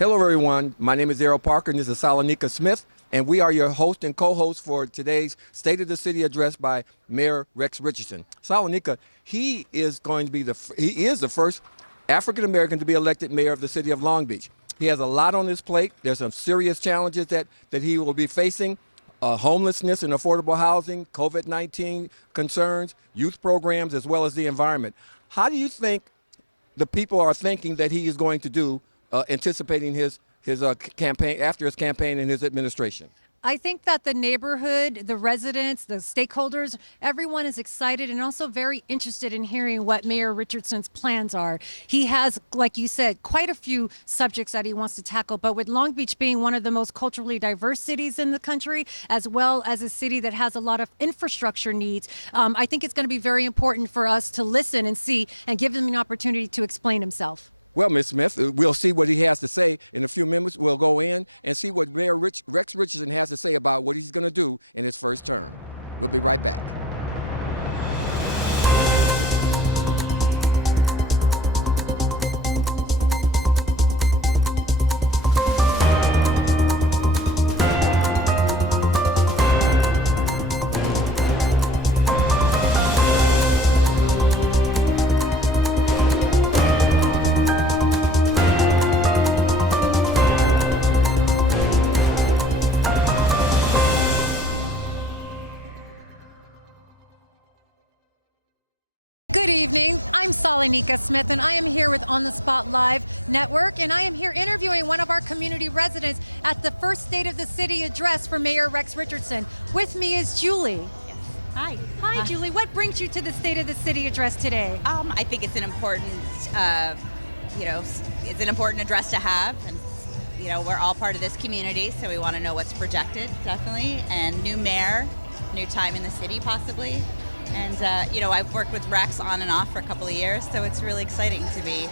Hello, everyone. My name is Errol Parker, and this is Salonika Smith, and we are your host and co-host for today's State of the City address by Mayor Rex Richardson. Salonika, he is the first African American to be elected mayor of the city of Long Beach. He has a lot on his plate. There's some serious challenges that he will be facing. Homelessness and affordable housing, COVID-19 concerns, youth programs, as well as the environment. How do you think the people are thinking that he is going to do, anticipating his campaign, after his campaign and his administration? I think that the neighborhood, the residents, the stakeholders, everyone is excited and also very interested in hearing what Mayor Richardson's plans are. He has, like you said, quite a few subjects that he wants to tackle, but with Long Beach being one of the most culturally diverse cities in the country, as well as a city that has a lot of infrastructure needs, I think it's going to be very important for us to listen and see and give him an opportunity to explain himself. Well, Ms. Smith, we'll see what he has to say in a few minutes. We'll go in and see what Mayor Rex Richardson has to say about what he's going to do in his first term. We'll be right back. Good evening. I'm Salonika Smith, and I am here with On the Spot Live Network, and I am here interviewing one of our community residents at the first State of the City address for Mayor Rex Richardson. With me is Julie. Yes. Hi. Hi, Julie. What brings you to the State of the City address today? I think it's an important, it's an important address to have, and we're all part of this community, so we want to know what's projected, definitely, and new mayor, new time in the city, possibly. And, I've worked with Rex on and off for a couple of years, so it's really exciting to be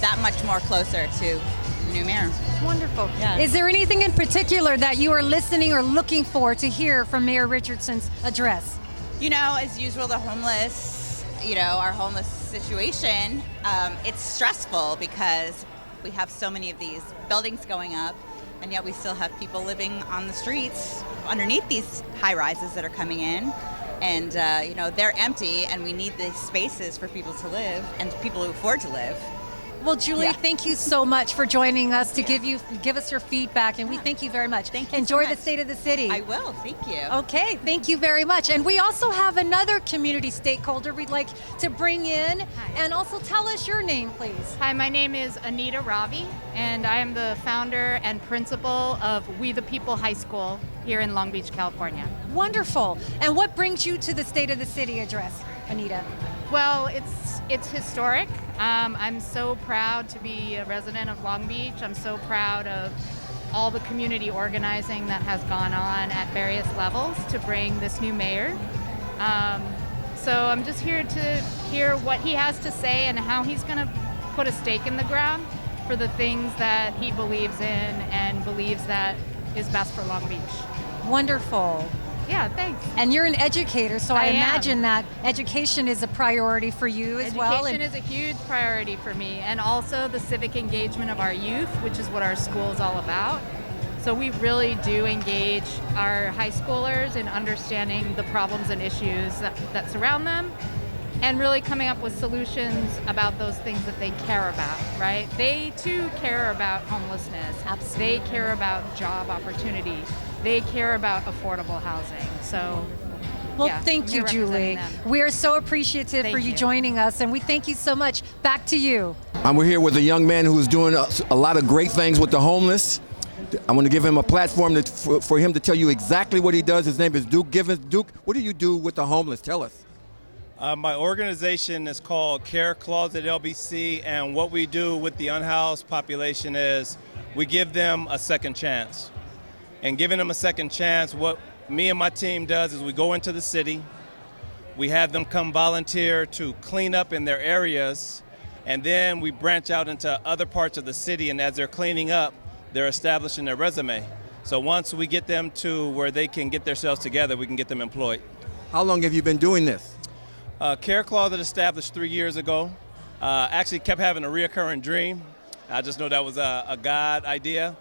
that much more closer to the new mayor. Wonderful. Yeah. Is there anything in particular that you are listening or looking for to hear from Mayor Richardson's address? As usual, the homeless, our homeless situation, it's stressful because we have so many of these buildings going up, and yet we still have people living on the streets underneath these high rises that are coming in. And, they're empty, and we need these spaces for people to live and people who afford to live. Well, Julie, Thank you so much for joining us to give us your feedback, and we thank you very much. Thank you. Enjoy so much. the State of the City. I will. Thank you. Okay, thank you very much. And we also have another community stakeholder we'd like to bring in. Hi. And also tell us your name, please. Hi, my name is Anita Ravi, and I am the founder and principal of We the People High School here in Long Beach, California. Wonderful. And what brings you to the State of the City address, Anita? Well, it's historic. I'm so proud to be a resident of Long Beach. I'm so proud of all the community organizing that has gone on at various levels to bring this new mayor. So I'm just here to hear what he has to say and how he's going to put a stake in the ground for the things that he believes in and believes that is best for Long Beach. Wonderful. Yeah, thanks. And you're an educator, so I am. imagine that education is a priority for you as well. Education is a huge priority for me, and also the civic engagement of our youth, which is what our school is all about. So we really do engage our high schoolers in understanding the problems and issues that surround them, and really coming up with solutions about those things that they care about, right? They too care about homelessness. Absolutely. They care about job opportunity. They care about affordable housing. So, well, thank I'm you, here Julie. representing them. We are so appreciative Thank for you you. joining us, and we thank you so much. Back to you. We're here with a young man who's doing a lot of great things with the homeless. I'm going to give him a platform for him to tell you exactly what he does. His name is Duke Givens. Duke, what do you do with the homeless? Tell us. My organization is called Care Closet LBC, and what we do with the unhoused population is we give them a second chance. And giving them a second chance, what me and my team does is we go into the city, we have them come volunteer to clean up in their areas, and then we branch out into other parts of the city, and as they're cleaning up, they're establishing their resume. So once we get them to where they can get themselves together, we can get them employed. How long have you been doing this? Care Closet established 3 years ago. Actually kept having a reoccurring dream I just know that was a God idea,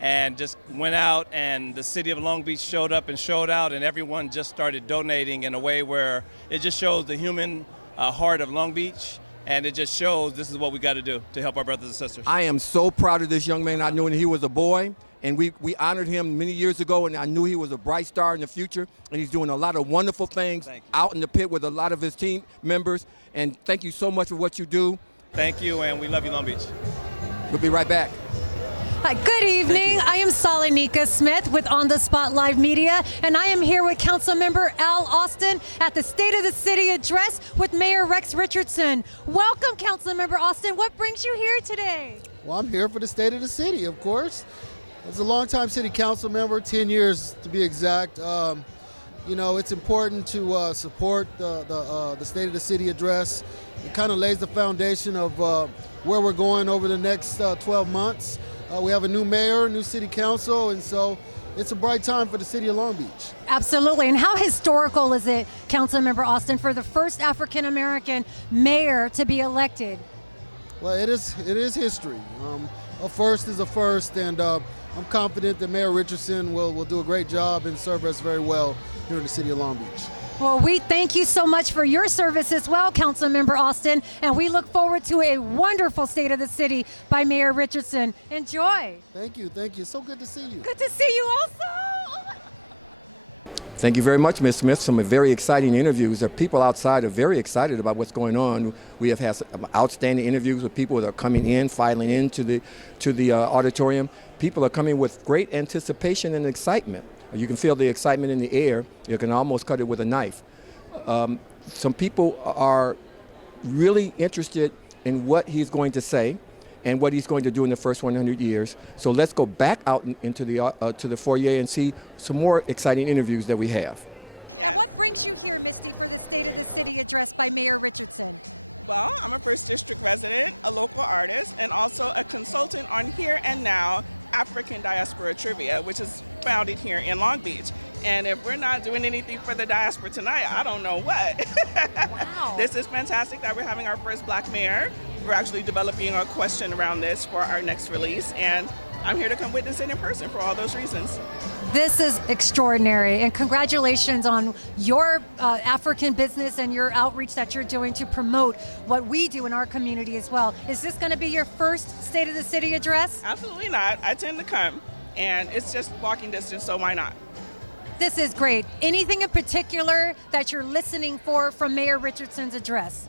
and just went out, and the city of Long Beach showed up and showed out, and everyone just started donating in a way where it just shows the human heart of Long Beach, and it just shows this is what we got to do to help our brothers and sisters. I am so proud of this young man. I knew when he was a boy, and we honored him many years ago, and I knew he was a bright star in the future, and he's doing a lot of wonderful things out in the pit with a lot of his team members, and thank you so much for what you do. Thank you, and we love you, Long Beach. We'll be right back. Hi, good evening. I am Salonika Smith with On the Spot Live Media, and I am here with Councilmember Al Austin at the State of the City address with Mayor Rex Richardson. Welcome, Councilmember Austin. What brings you here today? Well, I'm here for the State of the City, of course. As a longtime city council member, 10 years to be exact, you know, it's important to support the State of the City address. It kind of lays the foundation of where we're going over the next 12 months. We have a new mayor, new city council, and so it's a bright time for the city of Long Beach. Absolutely. And how historical is it, Councilmember Austin, for the first African-American mayor to be elected? Well, it is history. A first is a first, and I'm confident that Mayor Richardson will do a great job and serve us very well here in the city of Long Beach. Well, we thank you so much for your service as well, Councilmember Austin, and we look forward to a wonderful State of the City by Mayor Richardson. Enjoy. Thank you. So good to see you. Good to see you also. Thank you very much, Ms. Smith. Some very exciting interviews. The people outside are very excited about what's going on. We have had some outstanding interviews with people that are coming in, filing into the auditorium. People are coming with great anticipation and excitement. You can feel the excitement in the air. You can almost cut it with a knife. Some people are really interested in what he's going to say and what he's going to do in the first 100 years. So let's go back out into the to the foyer and see some more exciting interviews that we have. Yes. And what brings you here, Misty, for the State of the City address by Mayor Richardson? Well, I'm a First District resident, a local artist, and also a consultant on Here and Now African Diaspora Trivia, which is founded here in Long Beach. And if we're not doing anything for the diaspora tonight, I don't know what. Wow. This is fantastic that we're having our first Black mayor. We're actually developing a question around this for our next release, and I'm here to come witness it in person for all those reasons. This is extraordinary, and congratulations on your African business and your outreach that you're doing to promote what we do in our community as well. Is this going to be your first State of the City address? Absolutely not. I tend to come, and it's just walking distance, so why not? This is great. Anything in particular that you're listening for from Mayor Richardson's address?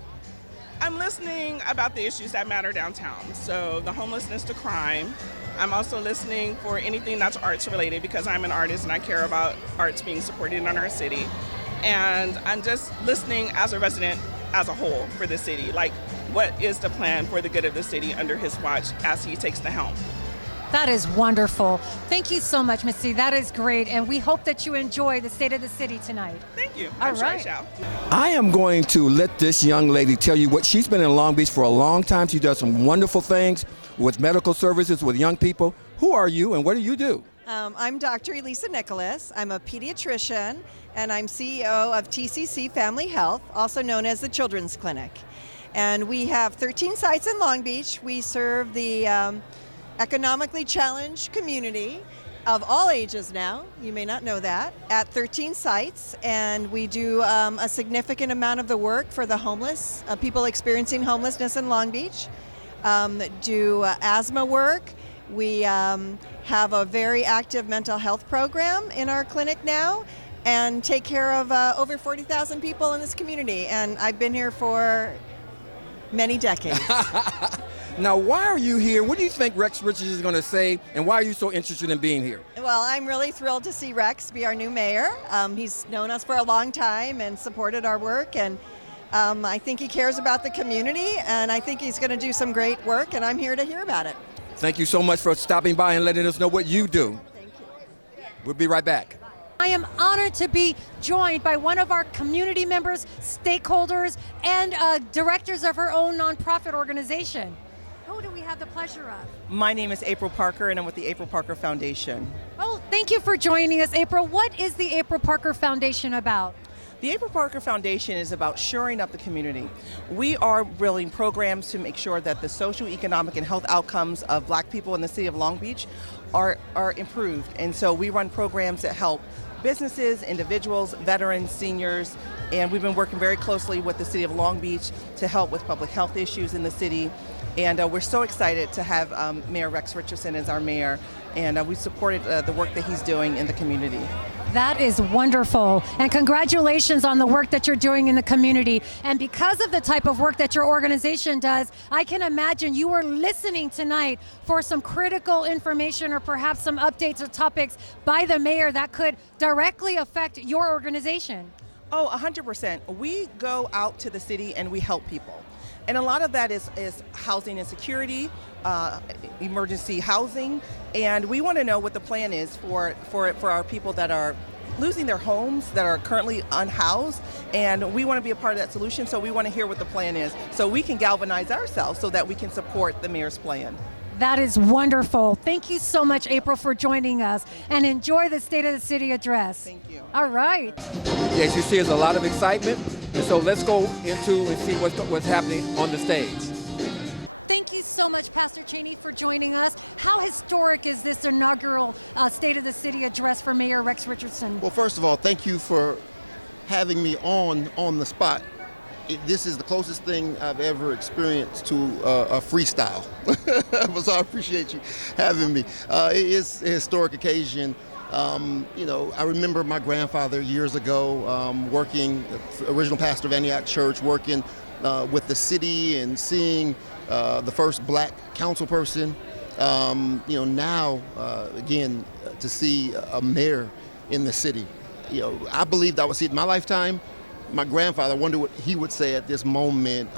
I'm listening about the issues that matter downtown, so the homelessness to crime. I'm also listening for anything that's arts related because I'm an artist and I care about arts being supported in our city. And I'm just listening as a resident as a whole for the city. Like, what is the plan for the good of the city under his watch as he takes the helm? That is wonderful. Thank you so much, Missy. That is great. And we hope that you enjoy the State of the City tonight. Thank you. All I'm sure I right. shall. I am going to let this young lady tell you what she's been in Long Beach for a long time. She does some wonderful things with medical services with young people. Who are you and what do you do? I'm Dr. Elisa Nicholas. I'm a pediatrician and I'm CEO of TCC Family Health, also known as the Children's Clinic. And we have 13 sites in Long Beach. We serve the economically challenged community of all ages now, you may not know that, at 13 sites, and we do a significant amount of the work for the homeless, people experiencing homelessness in Long Beach, do asthma work. We have a very active mental health program in our clinic now, and take care of over 40,000 people in this community, and I've been here for many decades. Now, why are you here? What do you think Rex Richardson is going to say, and why are you so interested in being here? Well, I'm really thrilled to see Rex be our new mayor. He's known us for a long time and supported our work, and I think he cares about the community, and I think he's going to do some great work, and I'm here to hear about it. Thank you so much for stopping by and letting us know what you do. Thank you. We'll be right back. I am honored to be joined by one of our community members, stakeholders, and directors of her own nonprofit organization. Who do we have the pleasure of? My name is April Parker, and I'm with the April Parker Foundation. Oh, thank you for joining us, April. What is the April Parker Foundation about? The April Parker Foundation is about shoring up the community. We are building programs to make sure that the social, economic, and health outcomes of Black people in the city of Long Beach are improved. And so we run programs that help businesses, individuals, veterans, seniors, and we've been working very closely with the city of Long Beach to help with public health issues in the city. And we're so excited to have Mayor Rex Richardson as our mayor, and we supported the work that he's doing in the community. That is wonderful. And congratulations on the work that you're doing in the community. And because of the type of work that your organization does, I can imagine you were listening tonight for some critical information or perhaps some updates or topics by the mayor that could directly affect your organization. Oh, 100%. We go out to the city and we help people. And a lot of that is housing insecurity, emergency housing, and we want to know what the plan is for our people that are losing their homes, that are currently unhoused, and we want to be a part of that solution, so we want to hear what the plan is, so we can galvanize ourselves so that we can support the mayor's plan. That is wonderful. Thank you so much, April, for joining us, and enjoy the State of the City address. Thank you. All right. Yes, you see there's a lot of excitement. And so let's go into and see what's happening on the stage. Thank you so much, Pastor Cheney, for joining us. How historic is this inaugural State of the City address for Mayor Rex Richardson? Well, first of all, thank you for having me on the spot. This is the closest thing I've ever experienced to a freestyle. So I appreciate you having me. It is a historic occasion. I remember my grandfather years ago working, original pastor of Antioch Church, working with the city and seeing the first Black council person. Now, again, to see a mayor in the city. I believed I would see it in my lifetime. My grandfather, I wonder what he would say at this moment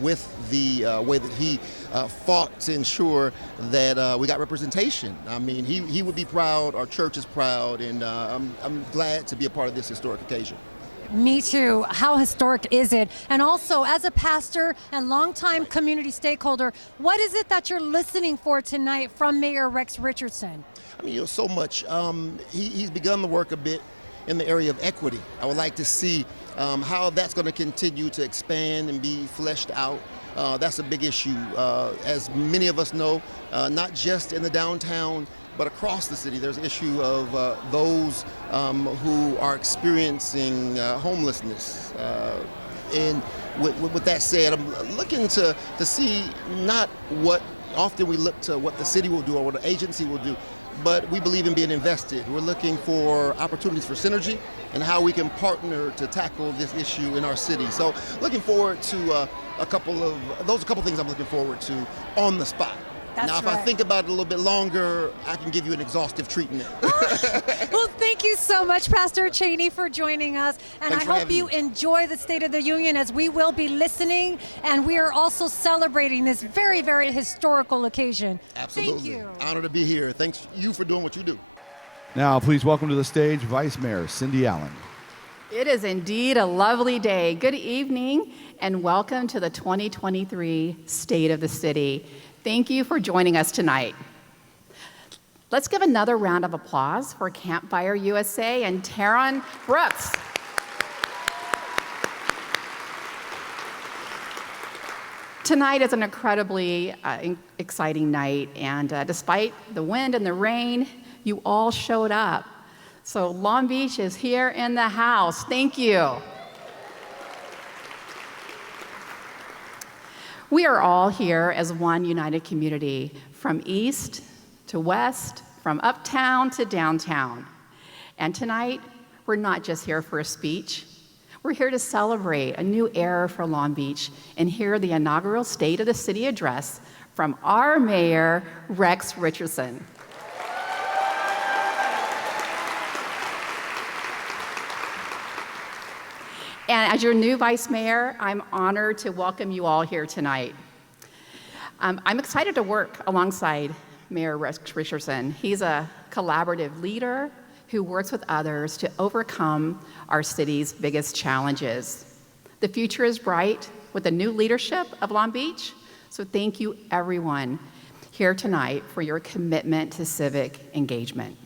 with the way that he fought to ensure that we got representation. I mean, he would be proud, our church is proud, and I'm glad to be a part of this historic occasion. Me too. How historic is it? And also, as a pastor and longtime community stakeholder, what is it that you're listening for tonight from Mayor Rex Richardson? I mean, so much. He's begun the work a bit in the area of equity. I would like to see how that's going to continue to expand and be fleshed out. That's a big issue. As many of us know, not just in the downtown, but across the city, there's an issue of those who are experiencing homelessness. And with that said, I'm looking to see not what often we look to what the city will do or what the agency will do, but we believe in being invested. We're looking for opportunities for synergy and how we can partner to tackle this issue in our city. So looking forward to a couple things I'm looking forward to on the spot. That's now, if right. I think about it a little bit longer, I can give you an exhaustive treatment. Well, thank you so much, Pastor Cheney, for joining us. And Thanks I for hope having you me. enjoy the State of the Union, as we will be listening. And we are also celebrating this very, very historical occasion. Absolutely. Thank you. Honor to be here. Thanks you for doing what you do. Now, please welcome to the stage Vice Mayor Cindy Allen. It is indeed a lovely day. Good evening and welcome to the 2023 State of the City. Thank you for joining us tonight. Let's give another round of applause for Campfire USA and Taryn Brooks. Tonight is an incredibly exciting night, and despite the wind and the rain, you all showed up. So Long Beach is here in the house. Thank you. We are all here as one united community, from east to west, from uptown to downtown. And tonight, we're not just here for a speech. We're here to celebrate a new era for Long Beach and hear the inaugural State of the City address from our Mayor, Rex Richardson. And as your new Vice Mayor, I'm honored to welcome you all here tonight. I'm excited to work alongside Mayor Rex Richardson. He's a collaborative leader who works with others to overcome our city's biggest challenges. The future is bright with the new leadership of Long Beach, so thank you everyone here tonight for your commitment to civic engagement.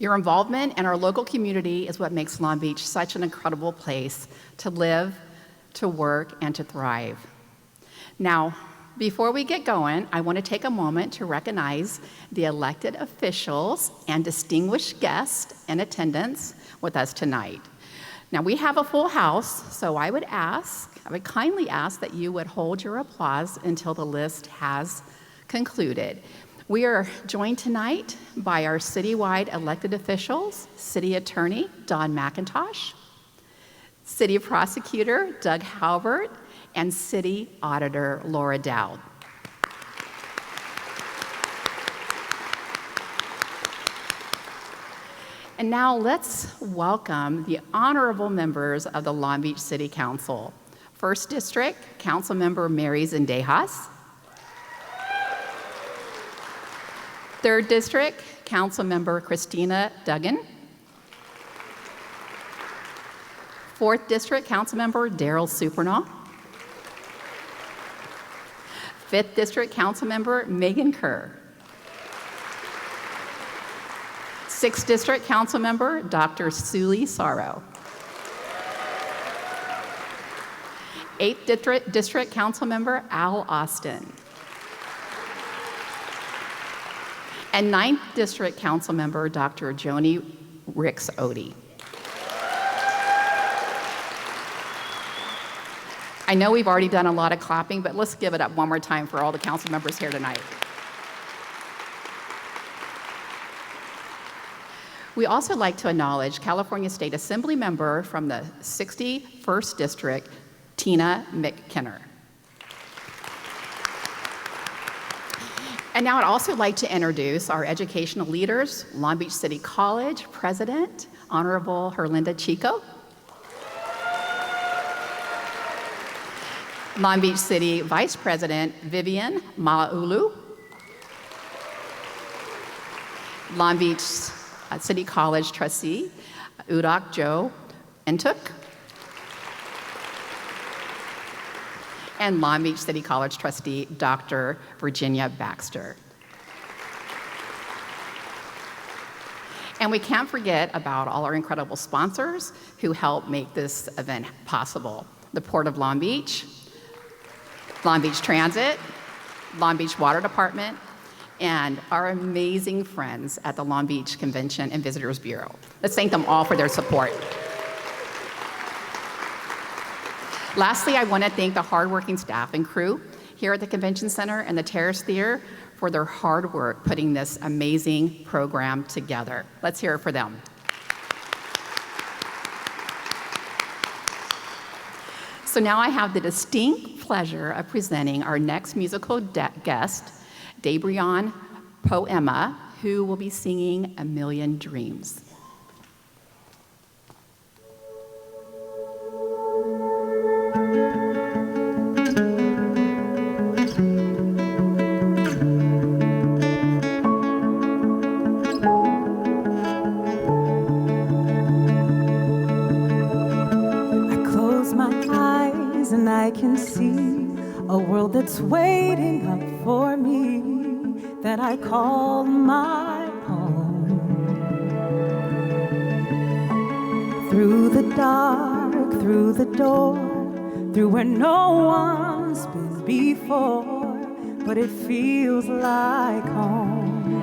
Your involvement in our local community is what makes Long Beach such an incredible place to live, to work, and to thrive. Now, before we get going, I want to take a moment to recognize the elected officials and distinguished guests in attendance with us tonight. Now, we have a full house, so I would kindly ask that you would hold your applause until the list has concluded. We are joined tonight by our citywide elected officials, City Attorney Don McIntosh, City Prosecutor Doug Halbert, and City Auditor Laura Dowd. And now let's welcome the honorable members of the Long Beach City Council. First District, Councilmember Mary Zendejas. Third District, Councilmember Christina Duggan. Fourth District, Councilmember Daryl Supernall. Fifth District, Councilmember Megan Kerr. Sixth District, Councilmember Dr. Suli Sorrow. Eighth District, Councilmember Al Austin. And Ninth District, Councilmember Dr. Joni Ricks Odie. I know we've already done a lot of clapping, but let's give it up one more time for all the council members here tonight. We also like to acknowledge California State Assembly member from the 61st District, Tina McKinner. And now I'd also like to introduce our educational leaders, Long Beach City College President, Honorable Herlinda Chico, Long Beach City Vice President Vivian Malaulu, Long Beach City College Trustee Udak Joe Entuk, and Long Beach City College Trustee Dr. Virginia Baxter. And we can't forget about all our incredible sponsors who help make this event possible. The Port of Long Beach Transit, Long Beach Water Department, and our amazing friends at the Long Beach Convention and Visitors Bureau. Let's thank them all for their support. Lastly, I want to thank the hardworking staff and crew here at the Convention Center and the Terrace Theater for their hard work putting this amazing program together. Let's hear it for them. So now I have the distinct pleasure of presenting our next musical guest, Dabrion Poema, who will be singing A Million Dreams. I can see a world that's waiting up for me that I call my home. Through the dark, through the door, through where no one's been before, but it feels like home.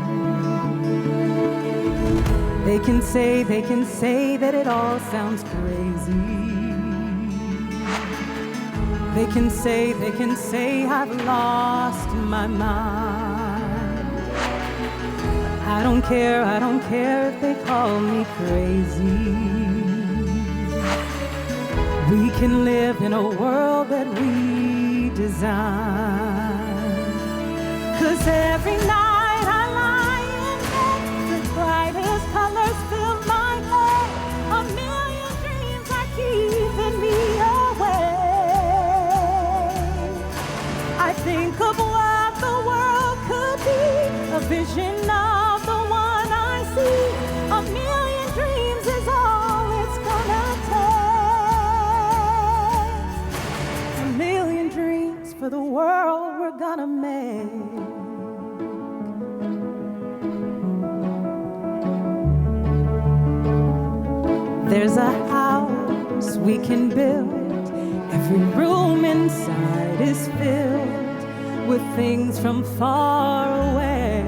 They can say that it all sounds crazy. They can say I've lost my mind. I don't care if they call me crazy. We can live in a world that we design. 'Cause every night I lie in bed, the brightest colors fill my head. A million dreams are keeping me away. I think of what the world could be, a vision of the one I see. A million dreams is all it's gonna take. A million dreams for the world we're gonna make. There's a house we can build. Every room inside is filled with things from far away.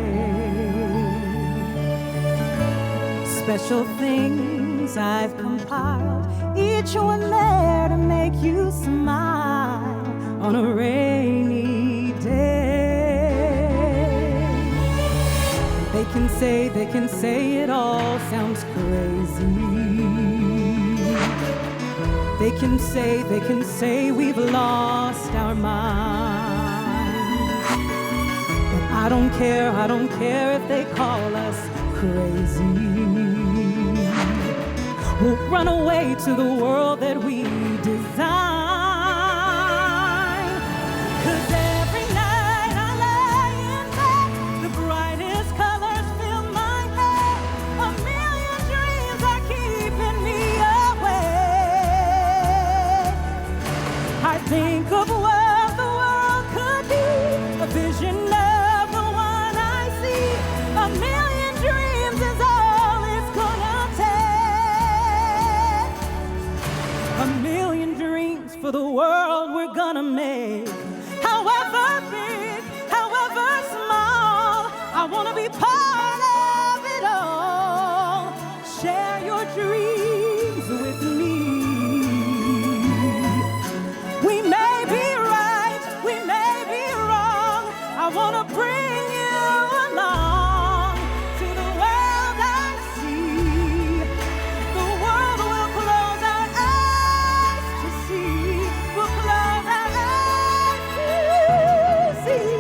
Special things I've compiled, each one there to make you smile on a rainy day. They can say it all sounds crazy. They can say we've lost our minds. But I don't care if they call us crazy. We'll run away to the world that we design. 'Cause every night I lie in bed, the brightest colors fill my head. A million dreams are keeping me awake. I think of what the world could be, a vision of the one I see. A million dreams is all it's gonna take. A million dreams for the world we're gonna make. However big, however small, I wanna be part of it all. Share your dreams with me. We may be right, we may be wrong. I wanna bring you along to the world I see. The world will close our eyes to see. We'll close our eyes to see.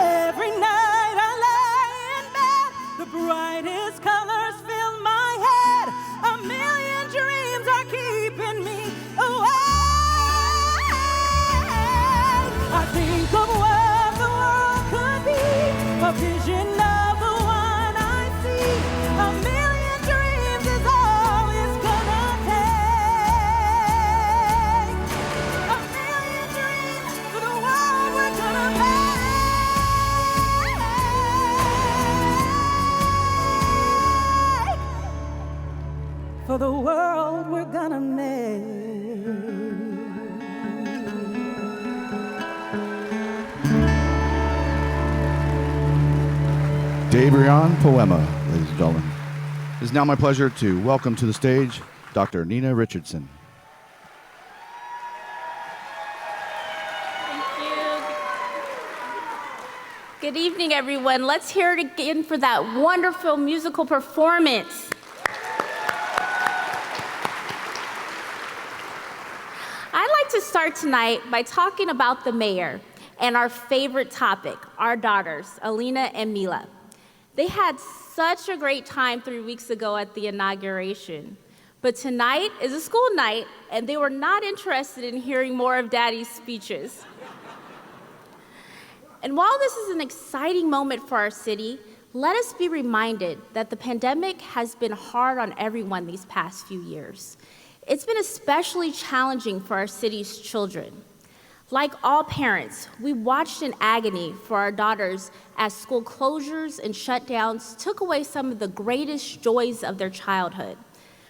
Every night I lie in bed, the brightest colors fill my head. A million dreams are keeping me awake. I think of what the world could be, a vision of the one I see. A million dreams is all it's gonna take. A million dreams for the world we're gonna make. For the world we're gonna make. Debrion Poema, ladies and gentlemen. It is now my pleasure to welcome to the stage Dr. Nina Richardson. Thank you. Good evening, everyone. Let's hear it again for that wonderful musical performance. I'd like to start tonight by talking about the mayor and our favorite topic, our daughters, Alina and Mila. They had such a great time 3 weeks ago at the inauguration. But tonight is a school night, and they were not interested in hearing more of Daddy's speeches. And while this is an exciting moment for our city, let us be reminded that the pandemic has been hard on everyone these past few years. It's been especially challenging for our city's children. Like all parents, we watched in agony for our daughters as school closures and shutdowns took away some of the greatest joys of their childhood,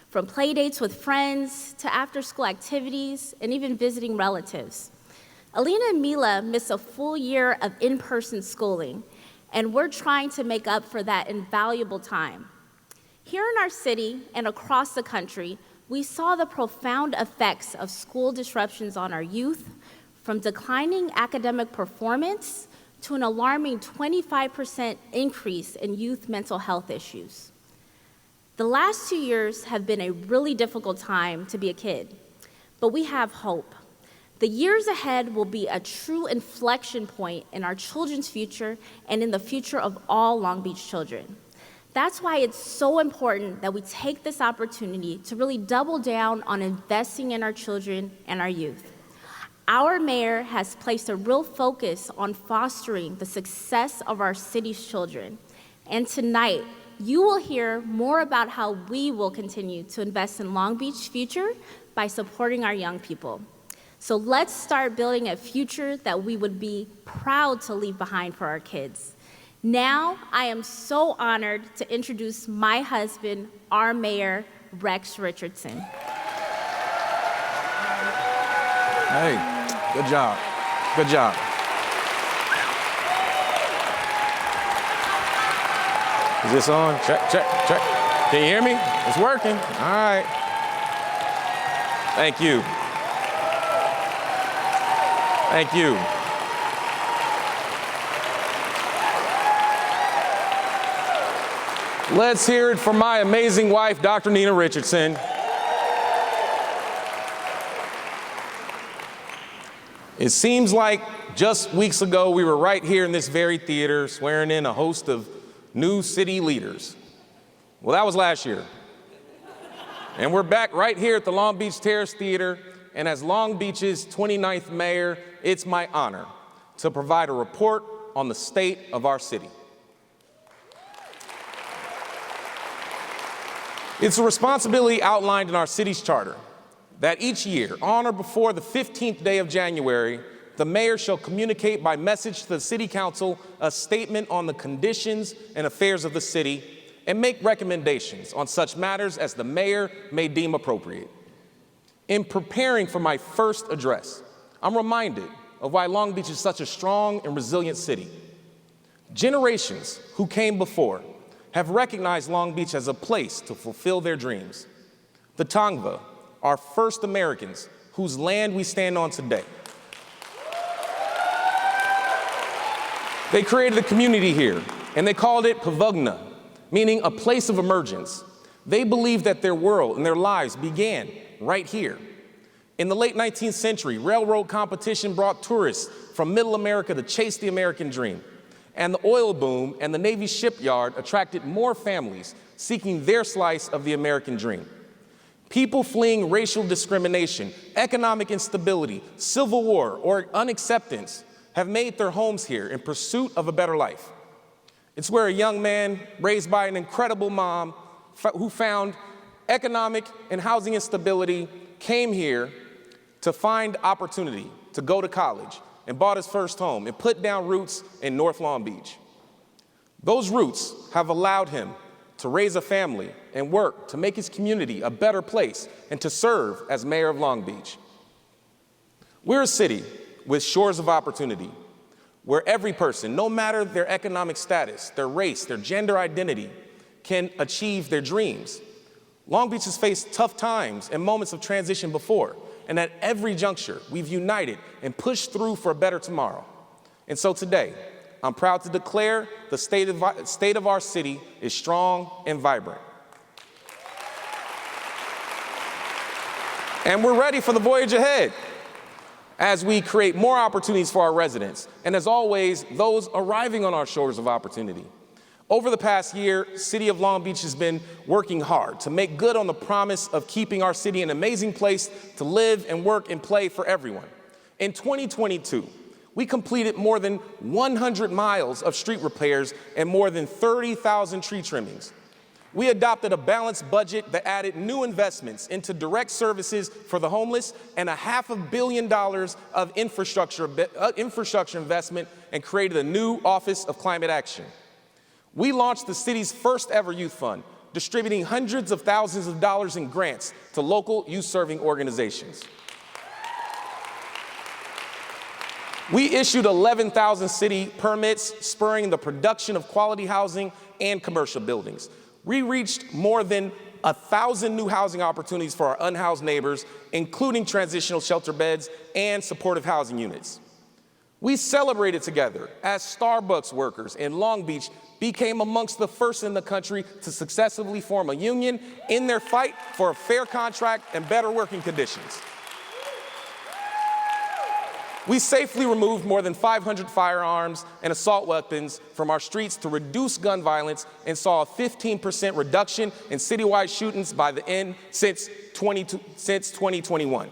from play dates with friends to after-school activities and even visiting relatives. Alina and Mila missed a full year of in-person schooling, and we're trying to make up for that invaluable time. Here in our city and across the country, we saw the profound effects of school disruptions on our youth, from declining academic performance to an alarming 25% increase in youth mental health issues. The last 2 years have been a really difficult time to be a kid, but we have hope. The years ahead will be a true inflection point in our children's future and in the future of all Long Beach children. That's why it's so important that we take this opportunity to really double down on investing in our children and our youth. Our mayor has placed a real focus on fostering the success of our city's children. And tonight, you will hear more about how we will continue to invest in Long Beach's future by supporting our young people. So let's start building a future that we would be proud to leave behind for our kids. Now, I am so honored to introduce my husband, our Mayor, Rex Richardson. Hey, good job. Good job. Is this on? Check, check, check. Can you hear me? It's working. All right. Thank you. Thank you. Let's hear it for my amazing wife, Dr. Nina Richardson. It seems like just weeks ago we were right here in this very theater swearing in a host of new city leaders. Well, that was last year. And we're back right here at the Long Beach Terrace Theater, and as Long Beach's 29th mayor, it's my honor to provide a report on the state of our city. It's a responsibility outlined in our city's charter that each year, on or before the 15th day of January, the mayor shall communicate by message to the city council a statement on the conditions and affairs of the city and make recommendations on such matters as the mayor may deem appropriate. In preparing for my first address, I'm reminded of why Long Beach is such a strong and resilient city. Generations who came before have recognized Long Beach as a place to fulfill their dreams. The Tongva are first Americans whose land we stand on today. They created a community here, and they called it Pavugna, meaning a place of emergence. They believed that their world and their lives began right here. In the late 19th century, railroad competition brought tourists from Middle America to chase the American dream. And the oil boom and the Navy shipyard attracted more families seeking their slice of the American dream. People fleeing racial discrimination, economic instability, civil war, or unacceptance have made their homes here in pursuit of a better life. It's where a young man raised by an incredible mom who found economic and housing instability came here to find opportunity to go to college and bought his first home and put down roots in North Long Beach. Those roots have allowed him to raise a family and work to make his community a better place and to serve as mayor of Long Beach. We're a city with shores of opportunity where every person, no matter their economic status, their race, their gender identity, can achieve their dreams. Long Beach has faced tough times and moments of transition before, and at every juncture, we've united and pushed through for a better tomorrow. And so today, I'm proud to declare the state of our city is strong and vibrant. And we're ready for the voyage ahead as we create more opportunities for our residents, and as always, those arriving on our shores of opportunity. Over the past year, City of Long Beach has been working hard to make good on the promise of keeping our city an amazing place to live and work and play for everyone. In 2022, we completed more than 100 miles of street repairs and more than 30,000 tree trimmings. We adopted a balanced budget that added new investments into direct services for the homeless and $500 million of infrastructure investment and created a new Office of Climate Action. We launched the city's first ever youth fund, distributing hundreds of thousands of dollars in grants to local youth-serving organizations. We issued 11,000 city permits, spurring the production of quality housing and commercial buildings. We reached more than 1,000 new housing opportunities for our unhoused neighbors, including transitional shelter beds and supportive housing units. We celebrated together as Starbucks workers in Long Beach became amongst the first in the country to successfully form a union in their fight for a fair contract and better working conditions. We safely removed more than 500 firearms and assault weapons from our streets to reduce gun violence and saw a 15% reduction in citywide shootings by the end since 2021.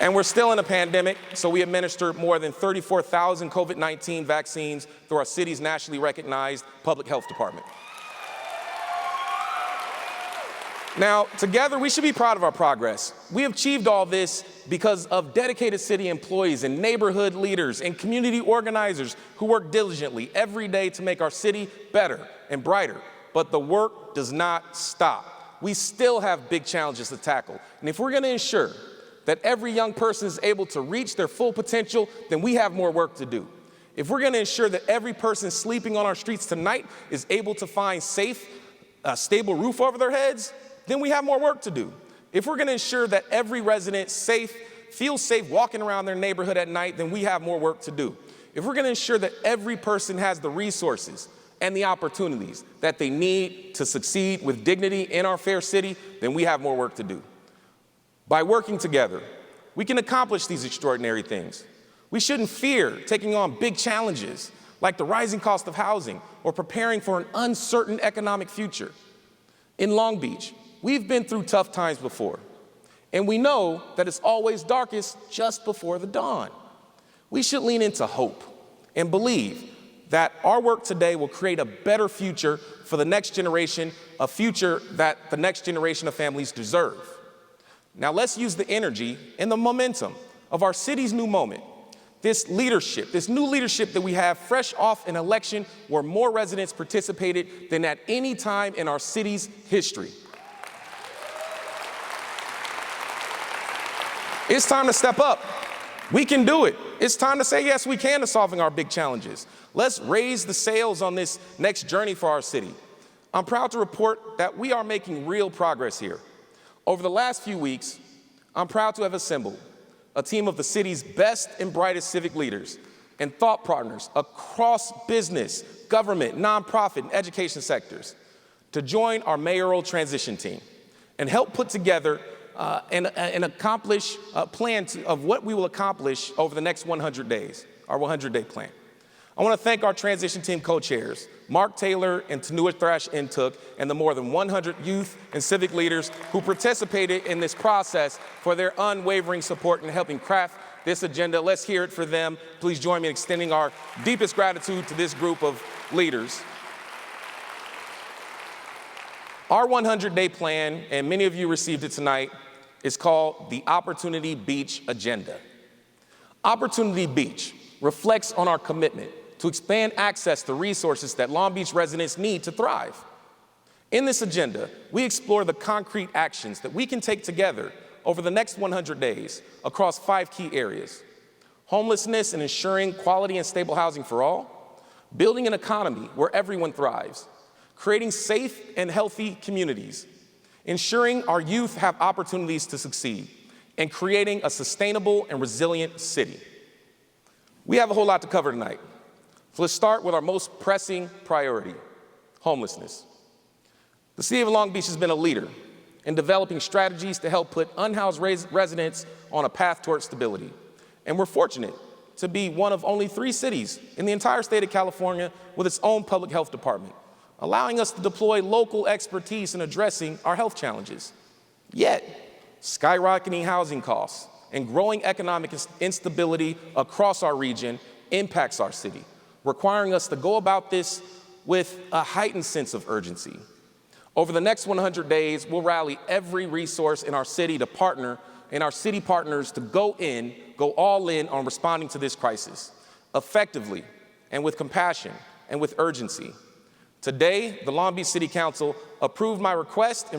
And we're still in a pandemic, so we administered more than 34,000 COVID-19 vaccines through our city's nationally recognized public health department. Now, together, we should be proud of our progress. We have achieved all this because of dedicated city employees and neighborhood leaders and community organizers who work diligently every day to make our city better and brighter. But the work does not stop. We still have big challenges to tackle. And if we're going to ensure that every young person is able to reach their full potential, then we have more work to do. If we're going to ensure that every person sleeping on our streets tonight is able to find a stable roof over their heads, then we have more work to do. If we're going to ensure that every resident feels safe walking around their neighborhood at night, then we have more work to do. If we're going to ensure that every person has the resources and the opportunities that they need to succeed with dignity in our fair city, then we have more work to do. By working together, we can accomplish these extraordinary things. We shouldn't fear taking on big challenges like the rising cost of housing or preparing for an uncertain economic future. In Long Beach, we've been through tough times before, and we know that it's always darkest just before the dawn. We should lean into hope and believe that our work today will create a better future for the next generation, a future that the next generation of families deserve. Now let's use the energy and the momentum of our city's new moment, this new leadership that we have fresh off an election where more residents participated than at any time in our city's history. It's time to step up. We can do it. It's time to say yes, we can to solving our big challenges. Let's raise the sails on this next journey for our city. I'm proud to report that we are making real progress here. Over the last few weeks, I'm proud to have assembled a team of the city's best and brightest civic leaders and thought partners across business, government, nonprofit, and education sectors to join our mayoral transition team and help put together and accomplish a plan of what we will accomplish over the next 100 days, our 100-day plan. I want to thank our transition team co-chairs, Mark Taylor and Tanua Thrash Intook, and the more than 100 youth and civic leaders who participated in this process for their unwavering support in helping craft this agenda. Let's hear it for them. Please join me in extending our deepest gratitude to this group of leaders. Our 100-day plan, and many of you received it tonight, is called the Opportunity Beach Agenda. Opportunity Beach reflects on our commitment to expand access to resources that Long Beach residents need to thrive. In this agenda, we explore the concrete actions that we can take together over the next 100 days across 5 key areas: homelessness and ensuring quality and stable housing for all, building an economy where everyone thrives, creating safe and healthy communities, ensuring our youth have opportunities to succeed, and creating a sustainable and resilient city. We have a whole lot to cover tonight. So let's start with our most pressing priority, homelessness. The City of Long Beach has been a leader in developing strategies to help put unhoused residents on a path toward stability. And we're fortunate to be one of only 3 cities in the entire state of California with its own public health department, allowing us to deploy local expertise in addressing our health challenges. Yet, skyrocketing housing costs and growing economic instability across our region impacts our city, requiring us to go about this with a heightened sense of urgency. Over the next 100 days, we'll rally every resource in our city to partner, and our city partners to go all in on responding to this crisis, effectively and with compassion and with urgency. Today, the Long Beach City Council approved my request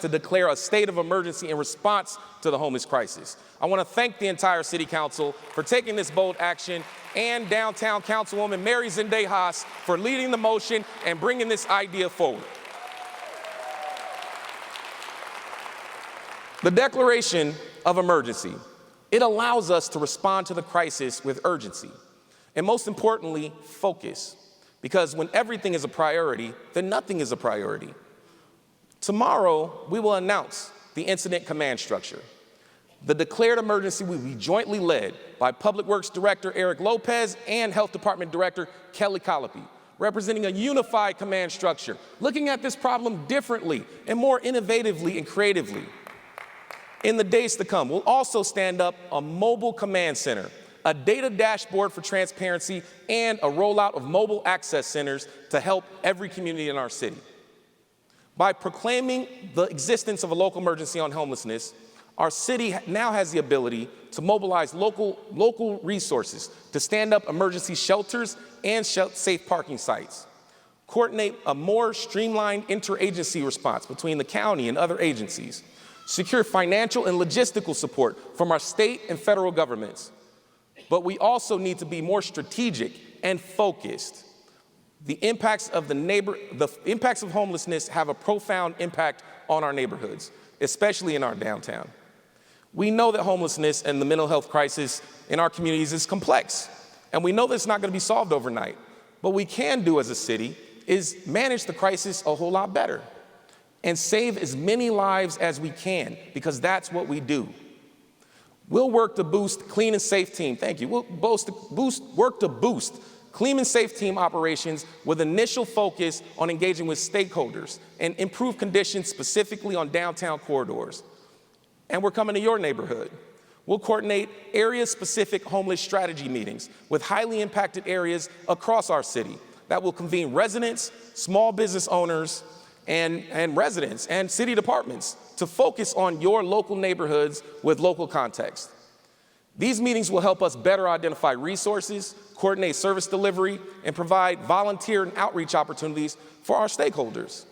to declare a state of emergency in response to the homeless crisis. I want to thank the entire City Council for taking this bold action, and downtown Councilwoman Mary Zendejas for leading the motion and bringing this idea forward. The declaration of emergency, it allows us to respond to the crisis with urgency, and most importantly, focus, because when everything is a priority, then nothing is a priority. Tomorrow, we will announce the incident command structure. The declared emergency will be jointly led by Public Works Director Eric Lopez and Health Department Director Kelly Colopy, representing a unified command structure, looking at this problem differently and more innovatively and creatively. In the days to come, we'll also stand up a mobile command center a data dashboard for transparency, and a rollout of mobile access centers to help every community in our city. By proclaiming the existence of a local emergency on homelessness, our city now has the ability to mobilize local resources to stand up emergency shelters and safe parking sites, coordinate a more streamlined interagency response between the county and other agencies, secure financial and logistical support from our state and federal governments. But we also need to be more strategic and focused. The impacts of homelessness have a profound impact on our neighborhoods, especially in our downtown. We know that homelessness and the mental health crisis in our communities is complex, and we know that it's not going to be solved overnight. But what we can do as a city is manage the crisis a whole lot better and save as many lives as we can, because that's what we do. We'll work to boost clean and safe team. Thank you. We'll work to boost clean and safe team operations with initial focus on engaging with stakeholders and improve conditions specifically on downtown corridors. And we're coming to your neighborhood. We'll coordinate area-specific homeless strategy meetings with highly impacted areas across our city that will convene residents, small business owners, and residents and city departments to focus on your local neighborhoods with local context. These meetings will help us better identify resources, coordinate service delivery, and provide volunteer and outreach opportunities for our stakeholders.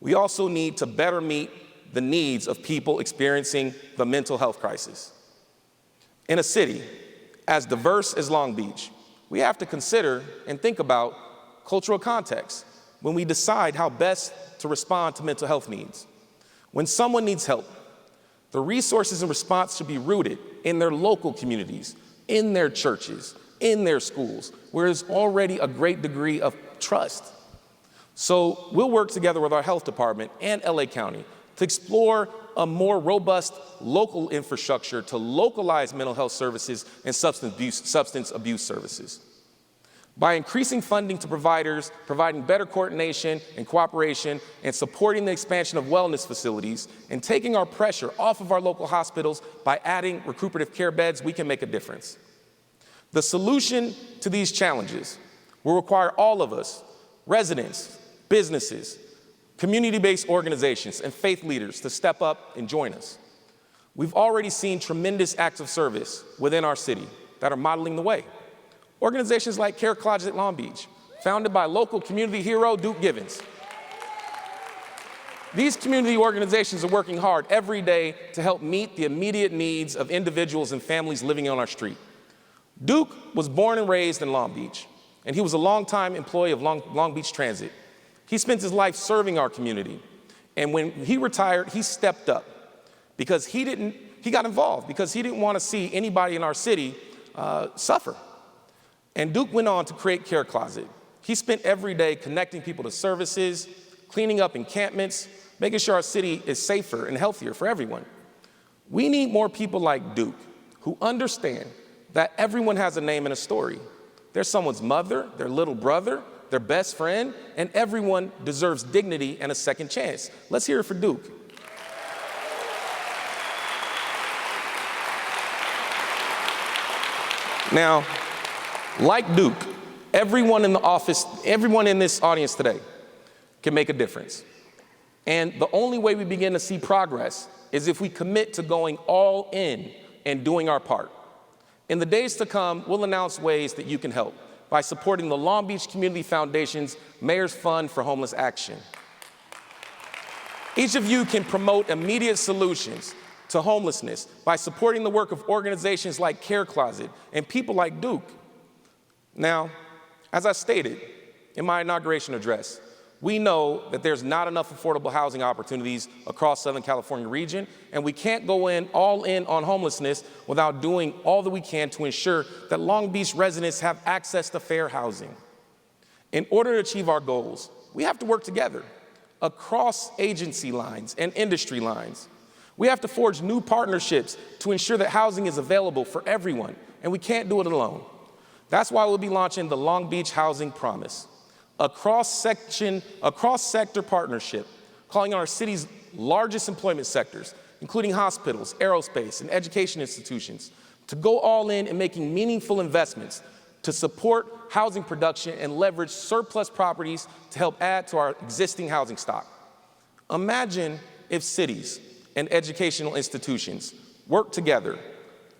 We also need to better meet the needs of people experiencing the mental health crisis. In a city as diverse as Long Beach, we have to consider and think about cultural context when we decide how best to respond to mental health needs. When someone needs help, the resources and response should be rooted in their local communities, in their churches, in their schools, where there's already a great degree of trust. So we'll work together with our health department and LA County to explore a more robust local infrastructure to localize mental health services and substance abuse services. By increasing funding to providers, providing better coordination and cooperation, and supporting the expansion of wellness facilities, and taking our pressure off of our local hospitals by adding recuperative care beds, we can make a difference. The solution to these challenges will require all of us, residents, businesses, community-based organizations, and faith leaders to step up and join us. We've already seen tremendous acts of service within our city that are modeling the way. Organizations like Care Closet Long Beach, founded by local community hero Duke Givens. These community organizations are working hard every day to help meet the immediate needs of individuals and families living on our street. Duke was born and raised in Long Beach, and he was a longtime employee of Long Beach Transit. He spent his life serving our community, and when he retired, he stepped up because he got involved because he didn't want to see anybody in our city suffer. And Duke went on to create Care Closet. He spent every day connecting people to services, cleaning up encampments, making sure our city is safer and healthier for everyone. We need more people like Duke who understand that everyone has a name and a story. They're someone's mother, their little brother, their best friend, and everyone deserves dignity and a second chance. Let's hear it for Duke. Now, like Duke, everyone in the office, everyone in this audience today can make a difference. And the only way we begin to see progress is if we commit to going all in and doing our part. In the days to come, we'll announce ways that you can help by supporting the Long Beach Community Foundation's Mayor's Fund for Homeless Action. Each of you can promote immediate solutions to homelessness by supporting the work of organizations like Care Closet and people like Duke. Now, as I stated in my inauguration address, we know that there's not enough affordable housing opportunities across Southern California region, and we can't go all in on homelessness without doing all that we can to ensure that Long Beach residents have access to fair housing. In order to achieve our goals, we have to work together across agency lines and industry lines. We have to forge new partnerships to ensure that housing is available for everyone, and we can't do it alone. That's why we'll be launching the Long Beach Housing Promise, a cross-sector partnership calling on our city's largest employment sectors, including hospitals, aerospace, and education institutions, to go all in making meaningful investments to support housing production and leverage surplus properties to help add to our existing housing stock. Imagine if cities and educational institutions work together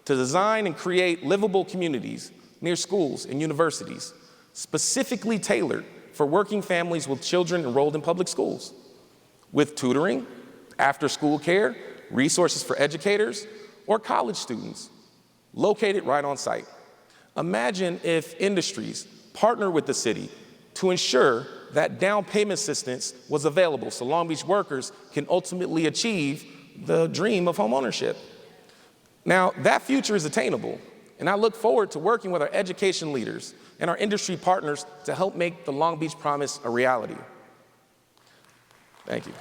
to design and create livable communities near schools and universities, specifically tailored for working families with children enrolled in public schools, with tutoring, after-school care, resources for educators, or college students, located right on site. Imagine if industries partner with the city to ensure that down payment assistance was available so Long Beach workers can ultimately achieve the dream of homeownership. Now, that future is attainable, and I look forward to working with our education leaders and our industry partners to help make the Long Beach Promise a reality. Thank you.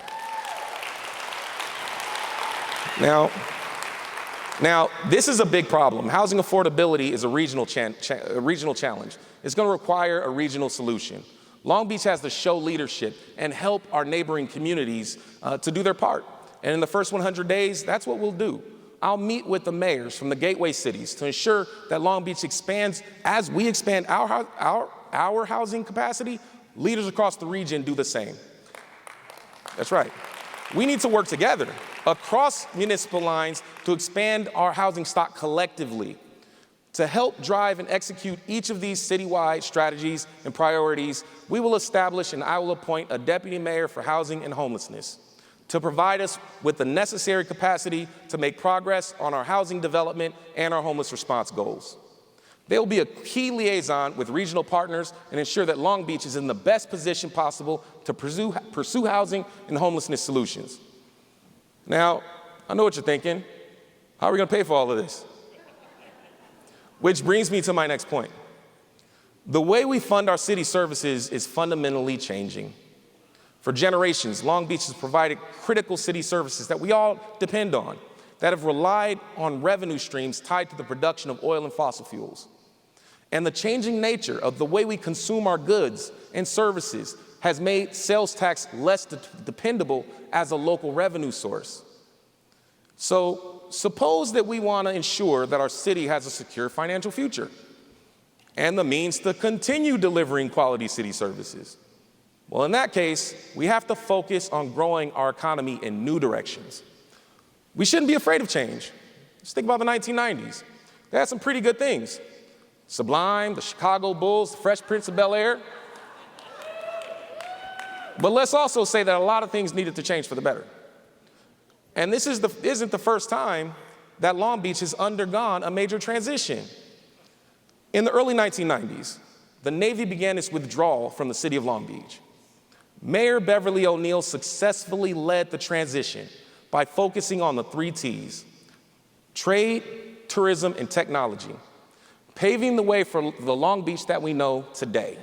Now, this is a big problem. Housing affordability is a regional challenge. It's going to require a regional solution. Long Beach has to show leadership and help our neighboring communities to do their part. And in the first 100 days, that's what we'll do. I'll meet with the mayors from the gateway cities to ensure that Long Beach expands. As we expand our housing capacity, leaders across the region do the same. That's right. We need to work together across municipal lines to expand our housing stock collectively. To help drive and execute each of these citywide strategies and priorities, we will establish and I will appoint a deputy mayor for housing and homelessness to provide us with the necessary capacity to make progress on our housing development and our homeless response goals. They will be a key liaison with regional partners and ensure that Long Beach is in the best position possible to pursue housing and homelessness solutions. Now, I know what you're thinking. How are we going to pay for all of this? Which brings me to my next point. The way we fund our city services is fundamentally changing. For generations, Long Beach has provided critical city services that we all depend on, that have relied on revenue streams tied to the production of oil and fossil fuels. And the changing nature of the way we consume our goods and services has made sales tax less dependable as a local revenue source. So suppose that we want to ensure that our city has a secure financial future and the means to continue delivering quality city services. Well, in that case, we have to focus on growing our economy in new directions. We shouldn't be afraid of change. Just think about the 1990s. They had some pretty good things. Sublime, the Chicago Bulls, the Fresh Prince of Bel-Air. But let's also say that a lot of things needed to change for the better. And this isn't the first time that Long Beach has undergone a major transition. In the early 1990s, the Navy began its withdrawal from the city of Long Beach. Mayor Beverly O'Neill successfully led the transition by focusing on the 3 T's: trade, tourism, and technology, paving the way for the Long Beach that we know today.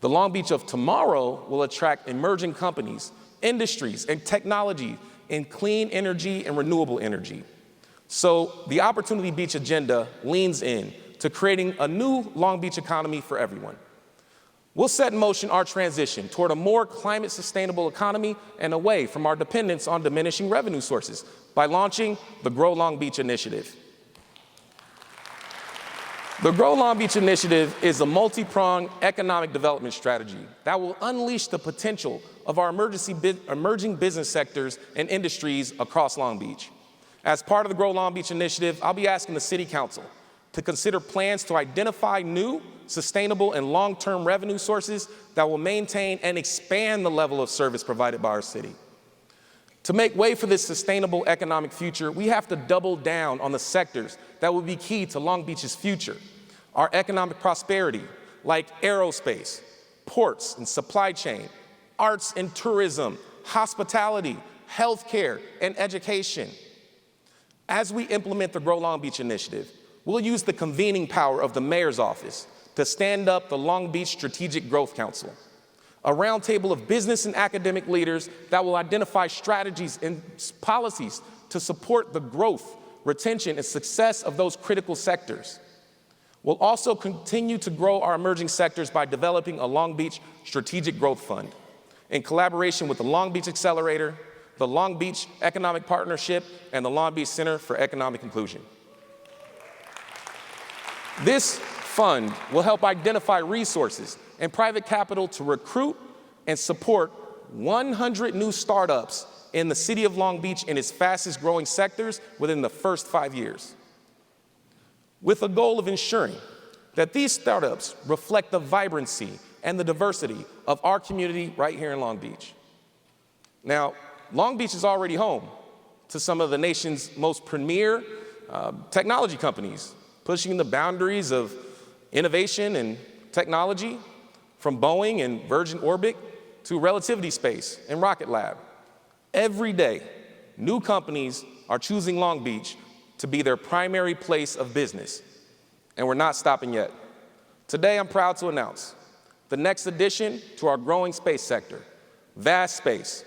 The Long Beach of tomorrow will attract emerging companies, industries, and technology in clean energy and renewable energy. So the Opportunity Beach agenda leans in to creating a new Long Beach economy for everyone. We'll set in motion our transition toward a more climate sustainable economy and away from our dependence on diminishing revenue sources by launching the Grow Long Beach initiative. The Grow Long Beach initiative is a multi-pronged economic development strategy that will unleash the potential of our emerging business sectors and industries across Long Beach. As part of the Grow Long Beach initiative, I'll be asking the City Council to consider plans to identify new, sustainable, and long-term revenue sources that will maintain and expand the level of service provided by our city. To make way for this sustainable economic future, we have to double down on the sectors that will be key to Long Beach's future. Our economic prosperity, like aerospace, ports and supply chain, arts and tourism, hospitality, healthcare, and education. As we implement the Grow Long Beach initiative, we'll use the convening power of the mayor's office to stand up the Long Beach Strategic Growth Council, a roundtable of business and academic leaders that will identify strategies and policies to support the growth, retention, and success of those critical sectors. We'll also continue to grow our emerging sectors by developing a Long Beach Strategic Growth Fund in collaboration with the Long Beach Accelerator, the Long Beach Economic Partnership, and the Long Beach Center for Economic Inclusion. This fund will help identify resources and private capital to recruit and support 100 new startups in the city of Long Beach in its fastest growing sectors within the first 5 years, with a goal of ensuring that these startups reflect the vibrancy and the diversity of our community right here in Long Beach. Now, Long Beach is already home to some of the nation's most premier technology companies, pushing the boundaries of innovation and technology, from Boeing and Virgin Orbit to Relativity Space and Rocket Lab. Every day, new companies are choosing Long Beach to be their primary place of business, and we're not stopping yet. Today, I'm proud to announce the next addition to our growing space sector, Vast Space,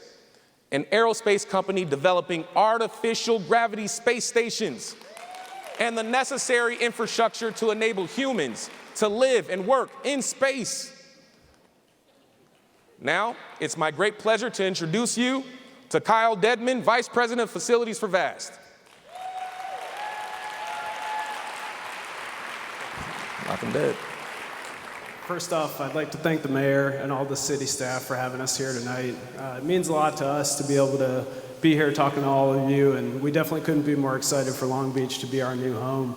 an aerospace company developing artificial gravity space stations and the necessary infrastructure to enable humans to live and work in space. Now, it's my great pleasure to introduce you to Kyle Dedman, Vice President of Facilities for VAST. Knock him dead. First off, I'd like to thank the mayor and all the city staff for having us here tonight. It means a lot to us to be able to be here talking to all of you, and we definitely couldn't be more excited for Long Beach to be our new home.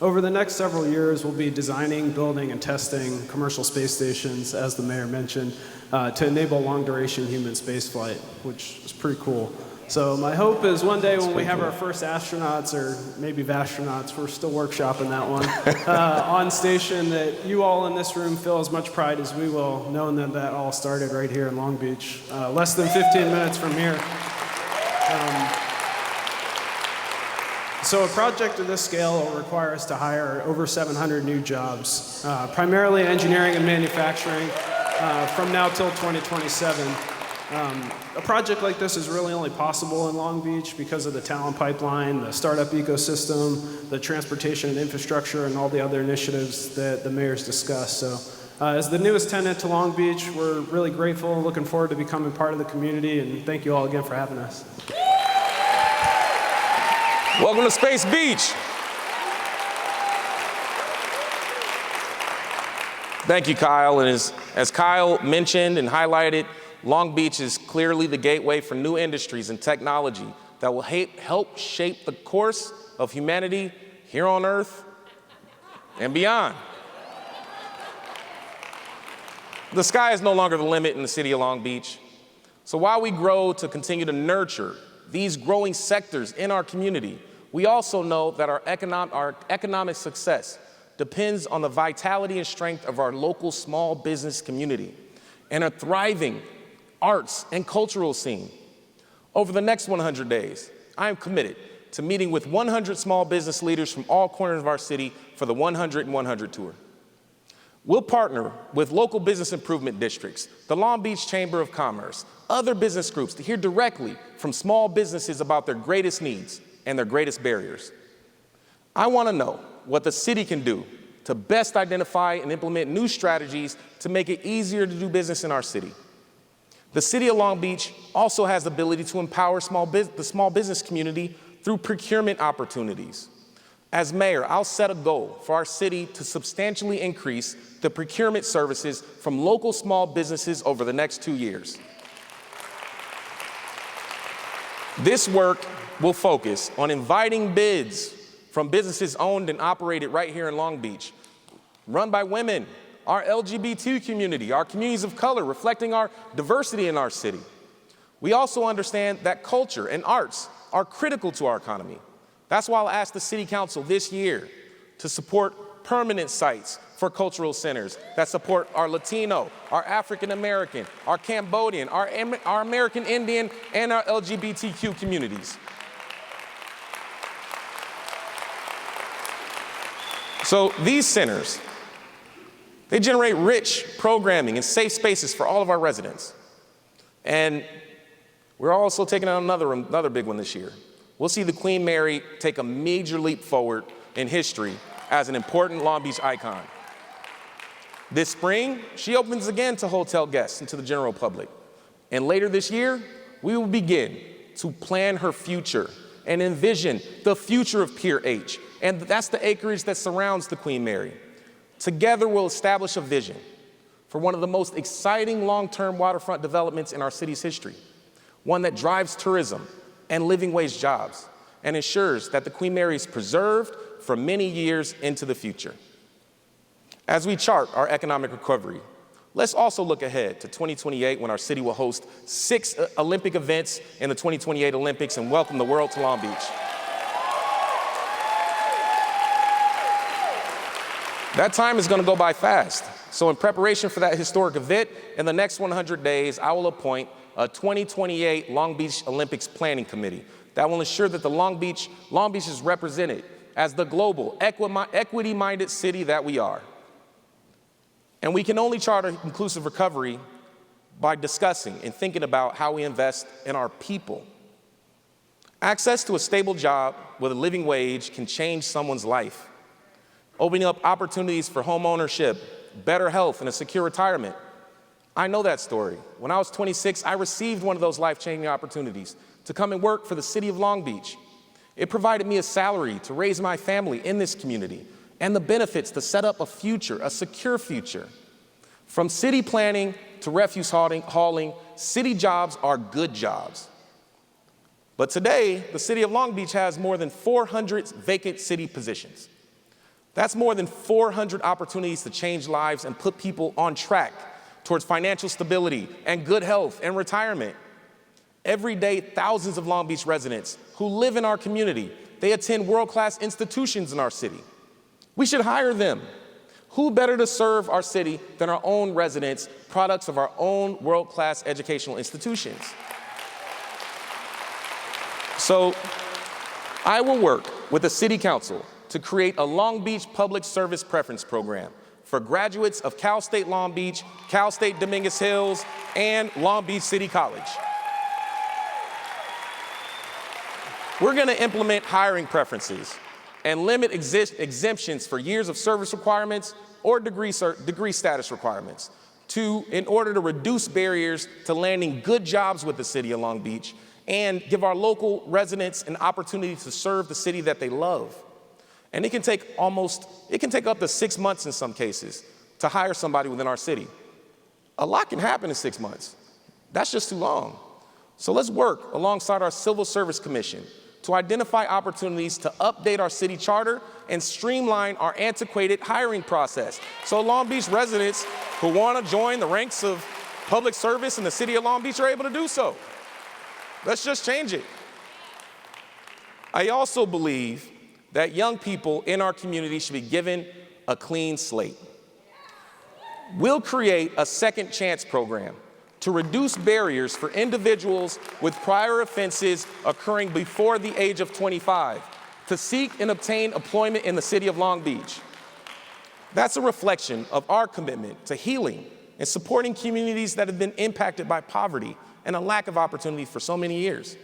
Over the next several years, we'll be designing, building, and testing commercial space stations, as the mayor mentioned, to enable long-duration human spaceflight, which is pretty cool. So my hope is one day when we have our first astronauts, or maybe vastronauts, we're still workshopping that one, on station, that you all in this room feel as much pride as we will, knowing that that all started right here in Long Beach, less than 15 minutes from here. So a project of this scale will require us to hire over 700 new jobs, primarily engineering and manufacturing, from now till 2027. A project like this is really only possible in Long Beach because of the talent pipeline, the startup ecosystem, the transportation and infrastructure, and all the other initiatives that the mayor's discussed. So as the newest tenant to Long Beach, we're really grateful, looking forward to becoming part of the community, and thank you all again for having us. Welcome to Space Beach. Thank you, Kyle. And as Kyle mentioned and highlighted, Long Beach is clearly the gateway for new industries and technology that will help shape the course of humanity here on Earth and beyond. The sky is no longer the limit in the city of Long Beach. So while we grow to continue to nurture these growing sectors in our community, we also know that our economic success depends on the vitality and strength of our local small business community and a thriving arts and cultural scene. Over the next 100 days, I am committed to meeting with 100 small business leaders from all corners of our city for the 100 and 100 tour. We'll partner with local business improvement districts, the Long Beach Chamber of Commerce, other business groups to hear directly from small businesses about their greatest needs and their greatest barriers. I want to know what the city can do to best identify and implement new strategies to make it easier to do business in our city. The city of Long Beach also has the ability to empower the small business community through procurement opportunities. As mayor, I'll set a goal for our city to substantially increase the procurement services from local small businesses over the next 2 years. This work will focus on inviting bids from businesses owned and operated right here in Long Beach, run by women, our LGBT community, our communities of color, reflecting our diversity in our city. We also understand that culture and arts are critical to our economy. That's why I'll ask the City Council this year to support permanent sites for cultural centers that support our Latino, our African American, our Cambodian, our American Indian, and our LGBTQ communities. So these centers, they generate rich programming and safe spaces for all of our residents. And we're also taking on another big one this year. We'll see the Queen Mary take a major leap forward in history as an important Long Beach icon. This spring, she opens again to hotel guests and to the general public. And later this year, we will begin to plan her future and envision the future of Pier H, and that's the acreage that surrounds the Queen Mary. Together, we'll establish a vision for one of the most exciting long-term waterfront developments in our city's history, one that drives tourism and living wage jobs and ensures that the Queen Mary is preserved for many years into the future. As we chart our economic recovery, let's also look ahead to 2028 when our city will host 6 Olympic events in the 2028 Olympics and welcome the world to Long Beach. That time is going to go by fast. So in preparation for that historic event, in the next 100 days, I will appoint a 2028 Long Beach Olympics Planning Committee that will ensure that Long Beach is represented as the global, equity-minded city that we are. And we can only chart an inclusive recovery by discussing and thinking about how we invest in our people. Access to a stable job with a living wage can change someone's life, opening up opportunities for home ownership, better health, and a secure retirement. I know that story. When I was 26, I received one of those life-changing opportunities to come and work for the city of Long Beach. It provided me a salary to raise my family in this community and the benefits to set up a future, a secure future. From city planning to refuse hauling, city jobs are good jobs. But today, the city of Long Beach has more than 400 vacant city positions. That's more than 400 opportunities to change lives and put people on track towards financial stability and good health and retirement. Every day, thousands of Long Beach residents who live in our community, they attend world-class institutions in our city. We should hire them. Who better to serve our city than our own residents, products of our own world-class educational institutions? So I will work with the City Council to create a Long Beach Public Service Preference Program for graduates of Cal State Long Beach, Cal State Dominguez Hills, and Long Beach City College. We're going to implement hiring preferences and limit exemptions for years of service requirements or degree status requirements in order to reduce barriers to landing good jobs with the city of Long Beach and give our local residents an opportunity to serve the city that they love. And it can take up to 6 months in some cases to hire somebody within our city. A lot can happen in 6 months. That's just too long. So let's work alongside our Civil Service Commission to identify opportunities to update our city charter and streamline our antiquated hiring process so Long Beach residents who want to join the ranks of public service in the city of Long Beach are able to do so. Let's just change it. I also believe that young people in our community should be given a clean slate. We'll create a second chance program to reduce barriers for individuals with prior offenses occurring before the age of 25 to seek and obtain employment in the city of Long Beach. That's a reflection of our commitment to healing and supporting communities that have been impacted by poverty and a lack of opportunity for so many years.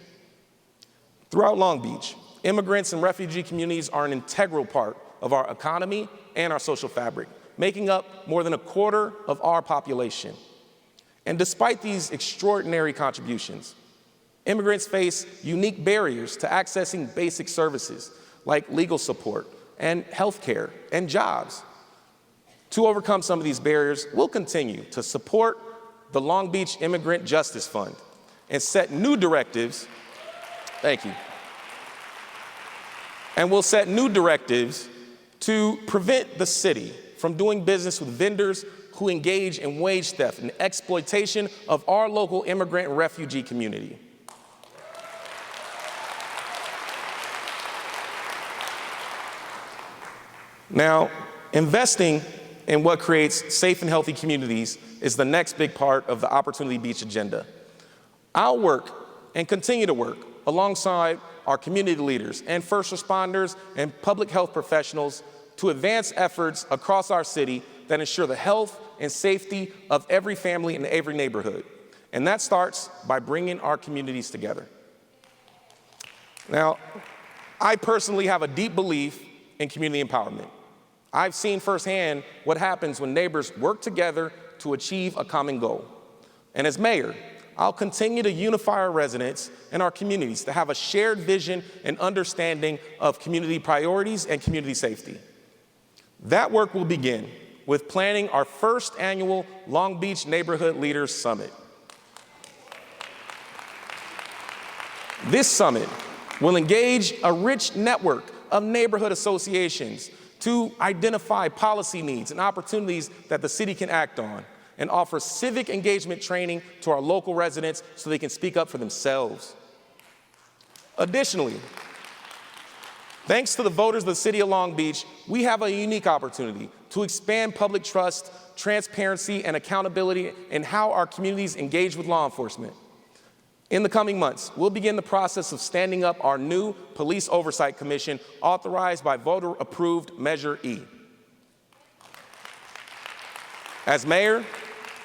Throughout Long Beach, immigrants and refugee communities are an integral part of our economy and our social fabric, making up more than a quarter of our population. And despite these extraordinary contributions, immigrants face unique barriers to accessing basic services like legal support and health care and jobs. To overcome some of these barriers, we'll continue to support the Long Beach Immigrant Justice Fund and set new directives. Thank you. And we'll set new directives to prevent the city from doing business with vendors who engage in wage theft and exploitation of our local immigrant and refugee community. Now, investing in what creates safe and healthy communities is the next big part of the Opportunity Beach agenda. I'll work and continue to work alongside our community leaders and first responders and public health professionals to advance efforts across our city that ensure the health and safety of every family in every neighborhood. And that starts by bringing our communities together. Now, I personally have a deep belief in community empowerment. I've seen firsthand what happens when neighbors work together to achieve a common goal. And as mayor, I'll continue to unify our residents and our communities to have a shared vision and understanding of community priorities and community safety. That work will begin with planning our first annual Long Beach Neighborhood Leaders Summit. This summit will engage a rich network of neighborhood associations to identify policy needs and opportunities that the city can act on, and offer civic engagement training to our local residents so they can speak up for themselves. Additionally, thanks to the voters of the city of Long Beach, we have a unique opportunity to expand public trust, transparency, and accountability in how our communities engage with law enforcement. In the coming months, we'll begin the process of standing up our new Police Oversight Commission authorized by voter-approved Measure E. As mayor,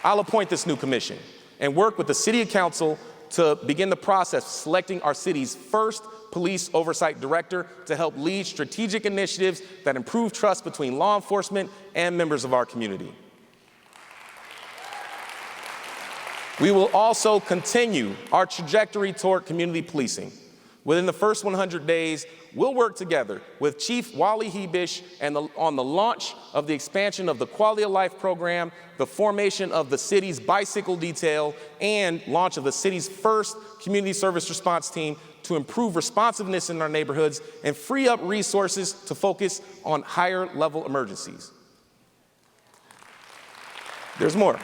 I'll appoint this new commission and work with the City Council to begin the process of selecting our city's first police oversight director to help lead strategic initiatives that improve trust between law enforcement and members of our community. We will also continue our trajectory toward community policing. Within the first 100 days, we'll work together with Chief Wally Hebish on the launch of the expansion of the Quality of Life program, the formation of the city's bicycle detail, and launch of the city's first community service response team to improve responsiveness in our neighborhoods and free up resources to focus on higher level emergencies. There's more.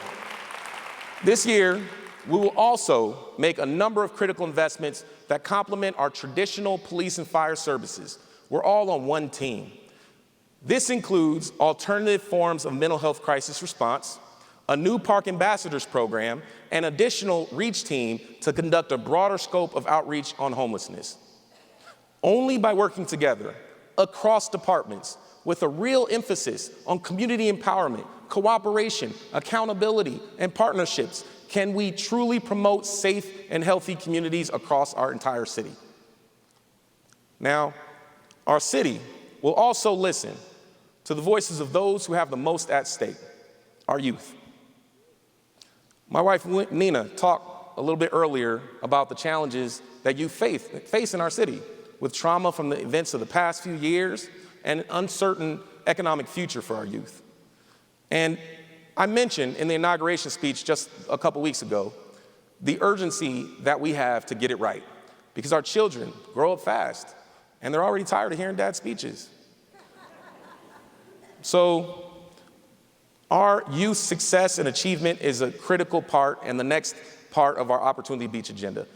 This year, we will also make a number of critical investments that complement our traditional police and fire services. We're all on one team. This includes alternative forms of mental health crisis response, a new park ambassadors program, and additional REACH team to conduct a broader scope of outreach on homelessness. Only by working together across departments with a real emphasis on community empowerment, cooperation, accountability, and partnerships can we truly promote safe and healthy communities across our entire city. Now, our city will also listen to the voices of those who have the most at stake, our youth. My wife, Nina, talked a little bit earlier about the challenges that youth face in our city with trauma from the events of the past few years and an uncertain economic future for our youth. And I mentioned in the inauguration speech just a couple weeks ago the urgency that we have to get it right, because our children grow up fast and they're already tired of hearing dad's speeches. So our youth success and achievement is a critical part and the next part of our Opportunity Beach agenda.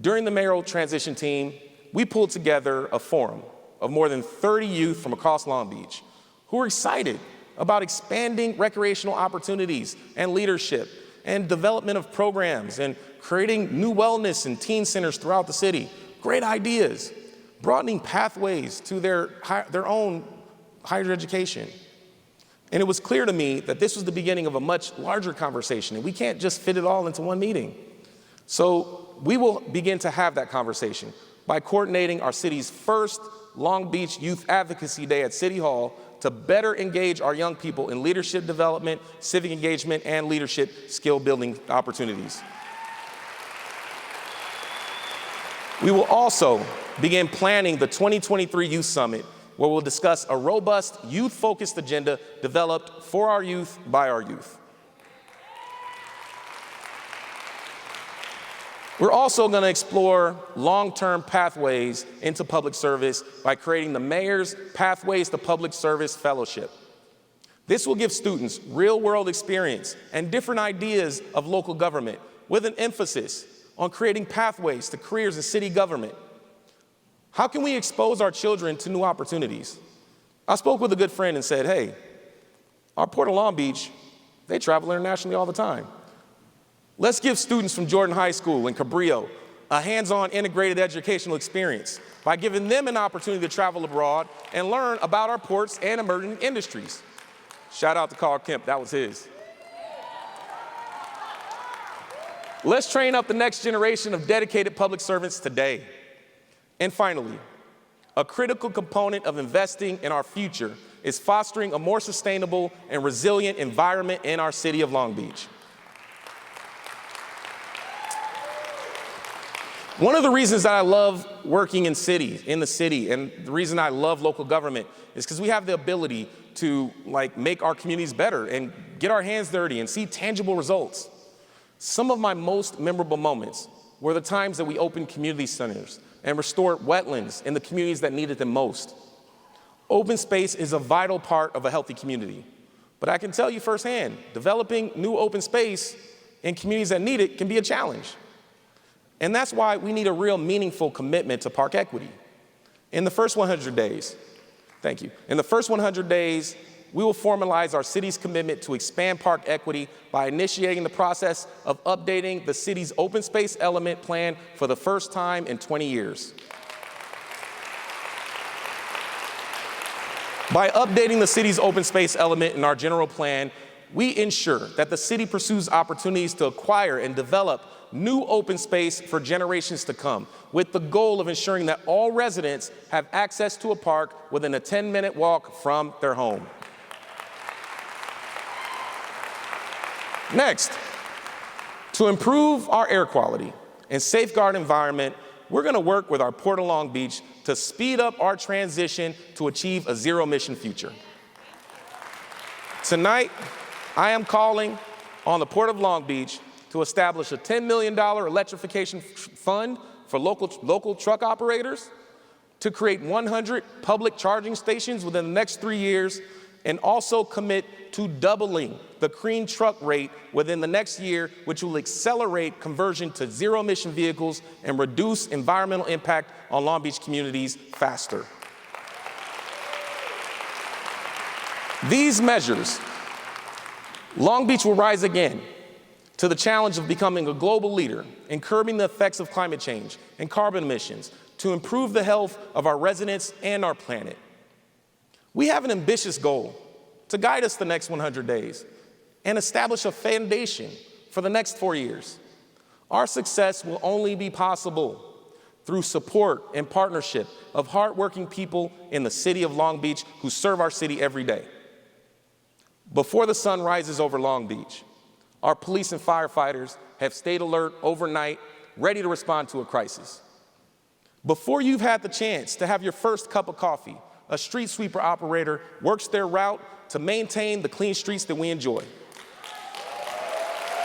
During the mayoral transition team, we pulled together a forum of more than 30 youth from across Long Beach who are excited about expanding recreational opportunities and leadership and development of programs and creating new wellness and teen centers throughout the city. Great ideas, broadening pathways to their own higher education. And it was clear to me that this was the beginning of a much larger conversation, and we can't just fit it all into one meeting. So we will begin to have that conversation by coordinating our city's first Long Beach Youth Advocacy Day at City Hall to better engage our young people in leadership development, civic engagement, and leadership skill building opportunities. We will also begin planning the 2023 Youth Summit, where we'll discuss a robust youth-focused agenda developed for our youth by our youth. We're also going to explore long-term pathways into public service by creating the Mayor's Pathways to Public Service Fellowship. This will give students real-world experience and different ideas of local government with an emphasis on creating pathways to careers in city government. How can we expose our children to new opportunities? I spoke with a good friend and said, hey, our Port of Long Beach, they travel internationally all the time. Let's give students from Jordan High School and Cabrillo a hands-on integrated educational experience by giving them an opportunity to travel abroad and learn about our ports and emerging industries. Shout out to Carl Kemp, that was his. Let's train up the next generation of dedicated public servants today. And finally, a critical component of investing in our future is fostering a more sustainable and resilient environment in our city of Long Beach. One of the reasons that I love working in the city, and the reason I love local government is because we have the ability to make our communities better and get our hands dirty and see tangible results. Some of my most memorable moments were the times that we opened community centers and restored wetlands in the communities that needed them most. Open space is a vital part of a healthy community. But I can tell you firsthand, developing new open space in communities that need it can be a challenge. And that's why we need a real meaningful commitment to park equity. In the first 100 days, thank you. In the first 100 days, we will formalize our city's commitment to expand park equity by initiating the process of updating the city's open space element plan for the first time in 20 years. By updating the city's open space element in our general plan, we ensure that the city pursues opportunities to acquire and develop new open space for generations to come, with the goal of ensuring that all residents have access to a park within a 10-minute walk from their home. Next, to improve our air quality and safeguard environment, we're going to work with our Port of Long Beach to speed up our transition to achieve a zero-emission future. Tonight, I am calling on the Port of Long Beach to establish a $10 million electrification fund for local truck operators, to create 100 public charging stations within the next 3 years, and also commit to doubling the clean truck rate within the next year, which will accelerate conversion to zero-emission vehicles and reduce environmental impact on Long Beach communities faster. These measures, Long Beach will rise again to the challenge of becoming a global leader in curbing the effects of climate change and carbon emissions to improve the health of our residents and our planet. We have an ambitious goal to guide us the next 100 days and establish a foundation for the next 4 years. Our success will only be possible through support and partnership of hardworking people in the city of Long Beach who serve our city every day. Before the sun rises over Long Beach, our police and firefighters have stayed alert overnight, ready to respond to a crisis. Before you've had the chance to have your first cup of coffee, a street sweeper operator works their route to maintain the clean streets that we enjoy.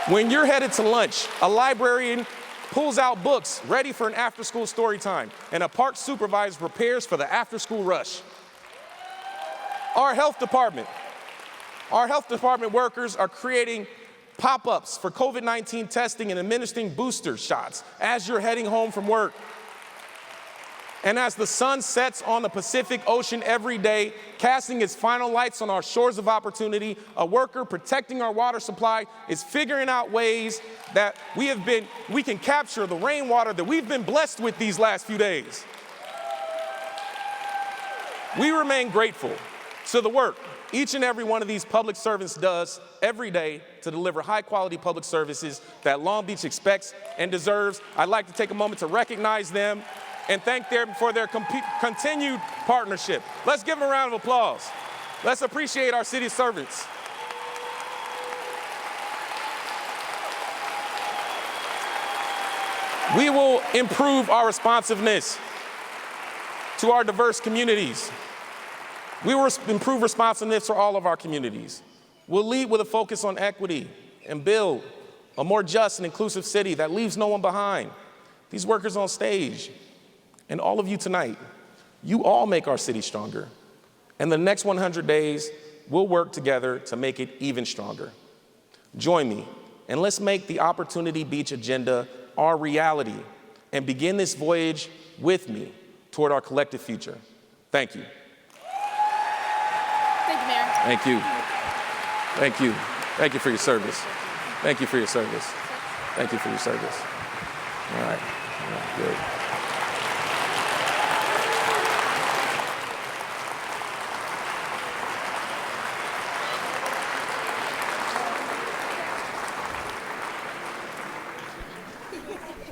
When you're headed to lunch, a librarian pulls out books ready for an after-school story time, and a park supervisor prepares for the after-school rush. Our health department workers are creating pop-ups for COVID-19 testing and administering booster shots as you're heading home from work. And as the sun sets on the Pacific Ocean every day, casting its final lights on our shores of opportunity, a worker protecting our water supply is figuring out ways that we can capture the rainwater that we've been blessed with these last few days. We remain grateful to the work each and every one of these public servants does every day to deliver high-quality public services that Long Beach expects and deserves. I'd like to take a moment to recognize them and thank them for their continued partnership. Let's give them a round of applause. Let's appreciate our city servants. We will improve our responsiveness to our diverse communities. We will improve responsiveness for all of our communities. We'll lead with a focus on equity and build a more just and inclusive city that leaves no one behind. These workers on stage and all of you tonight, you all make our city stronger. And the next 100 days, we'll work together to make it even stronger. Join me, and let's make the Opportunity Beach agenda our reality and begin this voyage with me toward our collective future. Thank you. Thank you, Mayor. Thank you. Thank you. Thank you for your service. Thank you for your service. Thank you for your service. All right. All right. Good.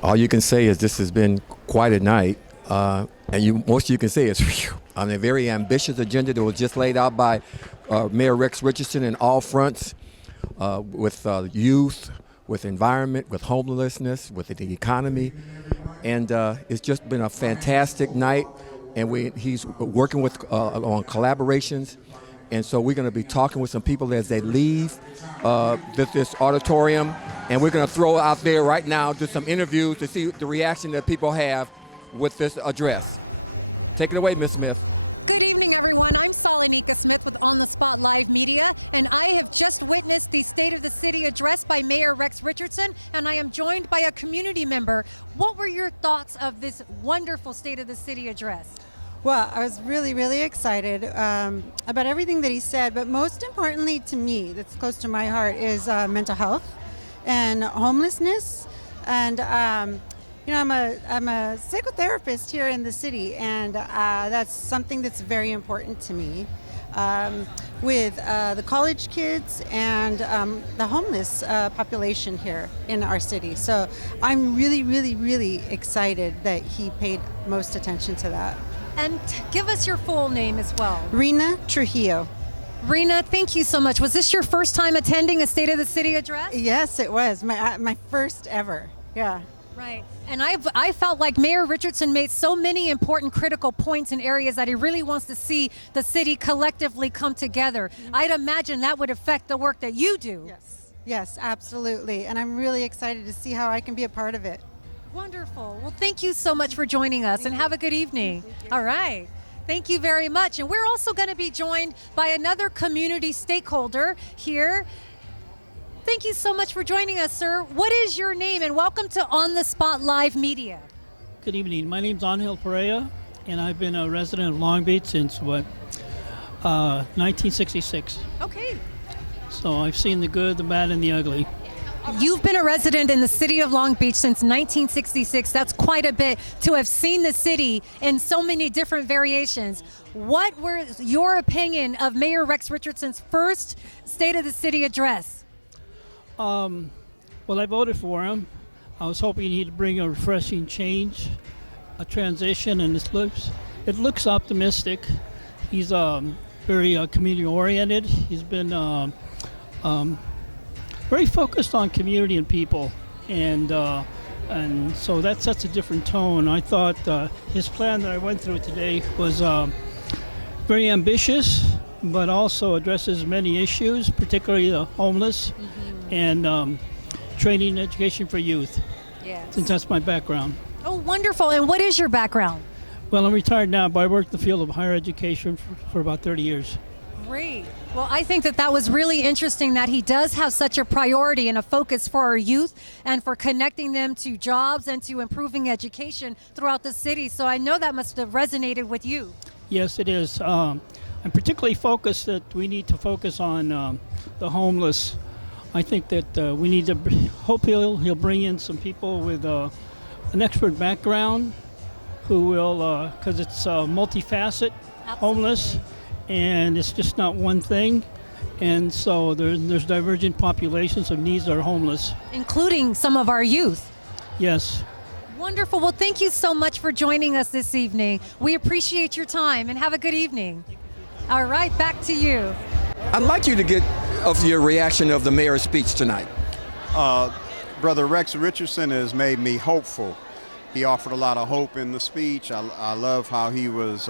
All you can say is this has been quite a night, and most you can say is on a very ambitious agenda that was just laid out by Mayor Rex Richardson in all fronts, with youth, with environment, with homelessness, with the economy. And it's just been a fantastic night. And he's working with on collaborations. And so we're going to be talking with some people as they leave this auditorium. And we're going to throw out there right now just some interviews to see the reaction that people have with this address. Take it away, Ms. Smith. Good evening, everyone. I'm Salonika Smith with On the Spot Live Media, and I have just witnessed the State of the City address by Mayor Rex Richardson, and I am joined by a community member. What were your thoughts of this wonderful State of the City address? Well, I was really, really excited about everything that he said, but most importantly to me, that's close to my heart, is mental health and homelessness. And I'm a psychotherapist here in the city, and that's something that's very important to me. With the college kids and the homeless population here in our city. So I'm really, really, really excited that he paid most attention to that. And give us your full name as well. Rena Trujillo. Rena, thank you so much. Was this your first time attending a State of the City address? Yes, it was. My first ever. Yeah. Right. And I felt like Mayor Richardson made so many important critical points in areas that he really wants to see the city collectively come together. I'd imagine that would affect the work that you do. Yes. Yes, absolutely. And I'm really excited to see how I can be a part of it. Wonderful. Well, thank you so much for joining us, and have a good evening. All right. Thank you very much. And we're also going to be joined by another community stakeholder here. Thank you so much for joining us, sir. What is your name, and welcome to On the Spot Live Media. Good evening. My name's Angel Pereira, and I've been a resident of Long Beach since 1966. Okay. So I've seen the good, the bad, and the ugly. You've been a resident in the city of Long Beach since 1966. That's quite a bit to have seen the city in so many different variations. What were your opinion of Mayor Rex Richardson's first State of the City address? Well, I voted for him. I was hoping he'd bring a refreshing change, a transition, and it looks optimistic. He's very community-oriented. He's been very focused on community and people, and so that sets a different tone. I thought his plan that I went through today was very ambitious, but also addresses many issues, particularly the homeless and training and education for youth. Yes. Since that's my background. Oh, wonderful. And what is your background? Well, I'm retired now, but I worked in the field of higher education for about 30 years. Great. Well, I think that was really interesting that he does have such a priority and a focus for our youth and for connecting them to jobs and to improving education throughout the city. So I know that must have resonated with you. Yes, it is. I'm particularly focused that we need to focus on the homeless. I think that we need to hope he'll bring in some people with an expert background who will, because it's multifaceted, homeless. And it's just not one thing. And so there's divergent populations of needs that are homeless. Including some of our youth. Yes. Wonderful. Well, thank you so much for joining us this evening. We appreciate your time, and have a good evening. All right, back to you. I'd like you to get of your reaction of the mayor's speech tonight. Brother Rex Richardson has made me hopeful. He offered a lot of hope in the speech. I love how he was...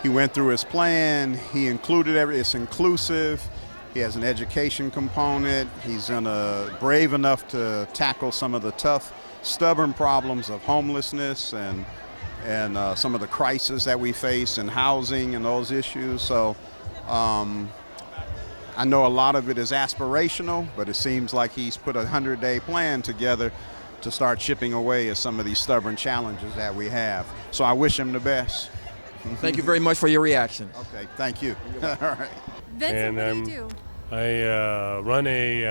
He went through his plan. He included it's inclusive. He has an education component. He's brave enough to tackle some of the tough, stubborn problems of homelessness and some of the crises that we face in housing and those issues. So I know a lot of it is aspirational, but it seems like he's put a 100-day plan together to start chipping away at some of these stubborn challenges that we have. So I wish him the best. Thank you very much for your reaction. Okay, thank you. All right. Vincent, what do you do? I run a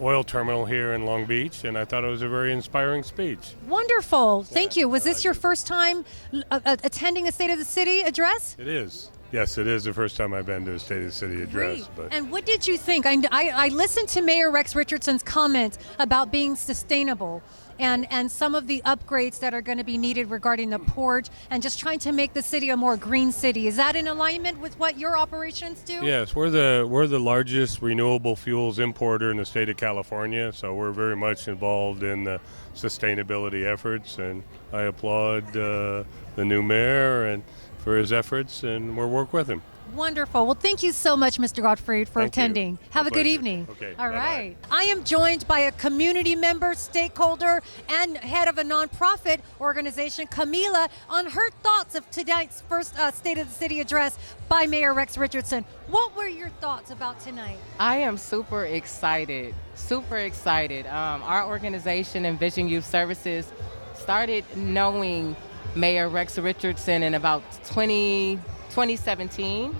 oil terminal here in Long Beach, and I thought it was a very inspiring speech. Wonderful. Thank you. Was this your first time attending a State of the City address? It is. Yes, it is the first time I've been to a State of the City address. But And what did you think? I listened to Mayor Rex Richardson's comment about being sustainable. and some of the upgrades that are going to be needed regarding the port and just trying to make the city a more green city. Is that in alignment with what your operations do? Yes, we're the largest renewable fuels importer in the state of California, so we're very much involved in the sustainability efforts, and I applaud the new mayor and for his efforts, and we'll work with him. Wonderful. Well, thank you so much, Mr. Gottfried, for Thank you. attending. Have a good pleasure. evening. Okay, All bye-bye. right. I am joined by a community member, stakeholder, and head of a nonprofit organization, Camila, on her thoughts of tonight's first State of the City address by Mayor Rex Richardson. What were your thoughts about tonight? I am super excited, super excited. Our organization, Envision Youth Services, started knowing Mayor Rex Richardson in about 2017.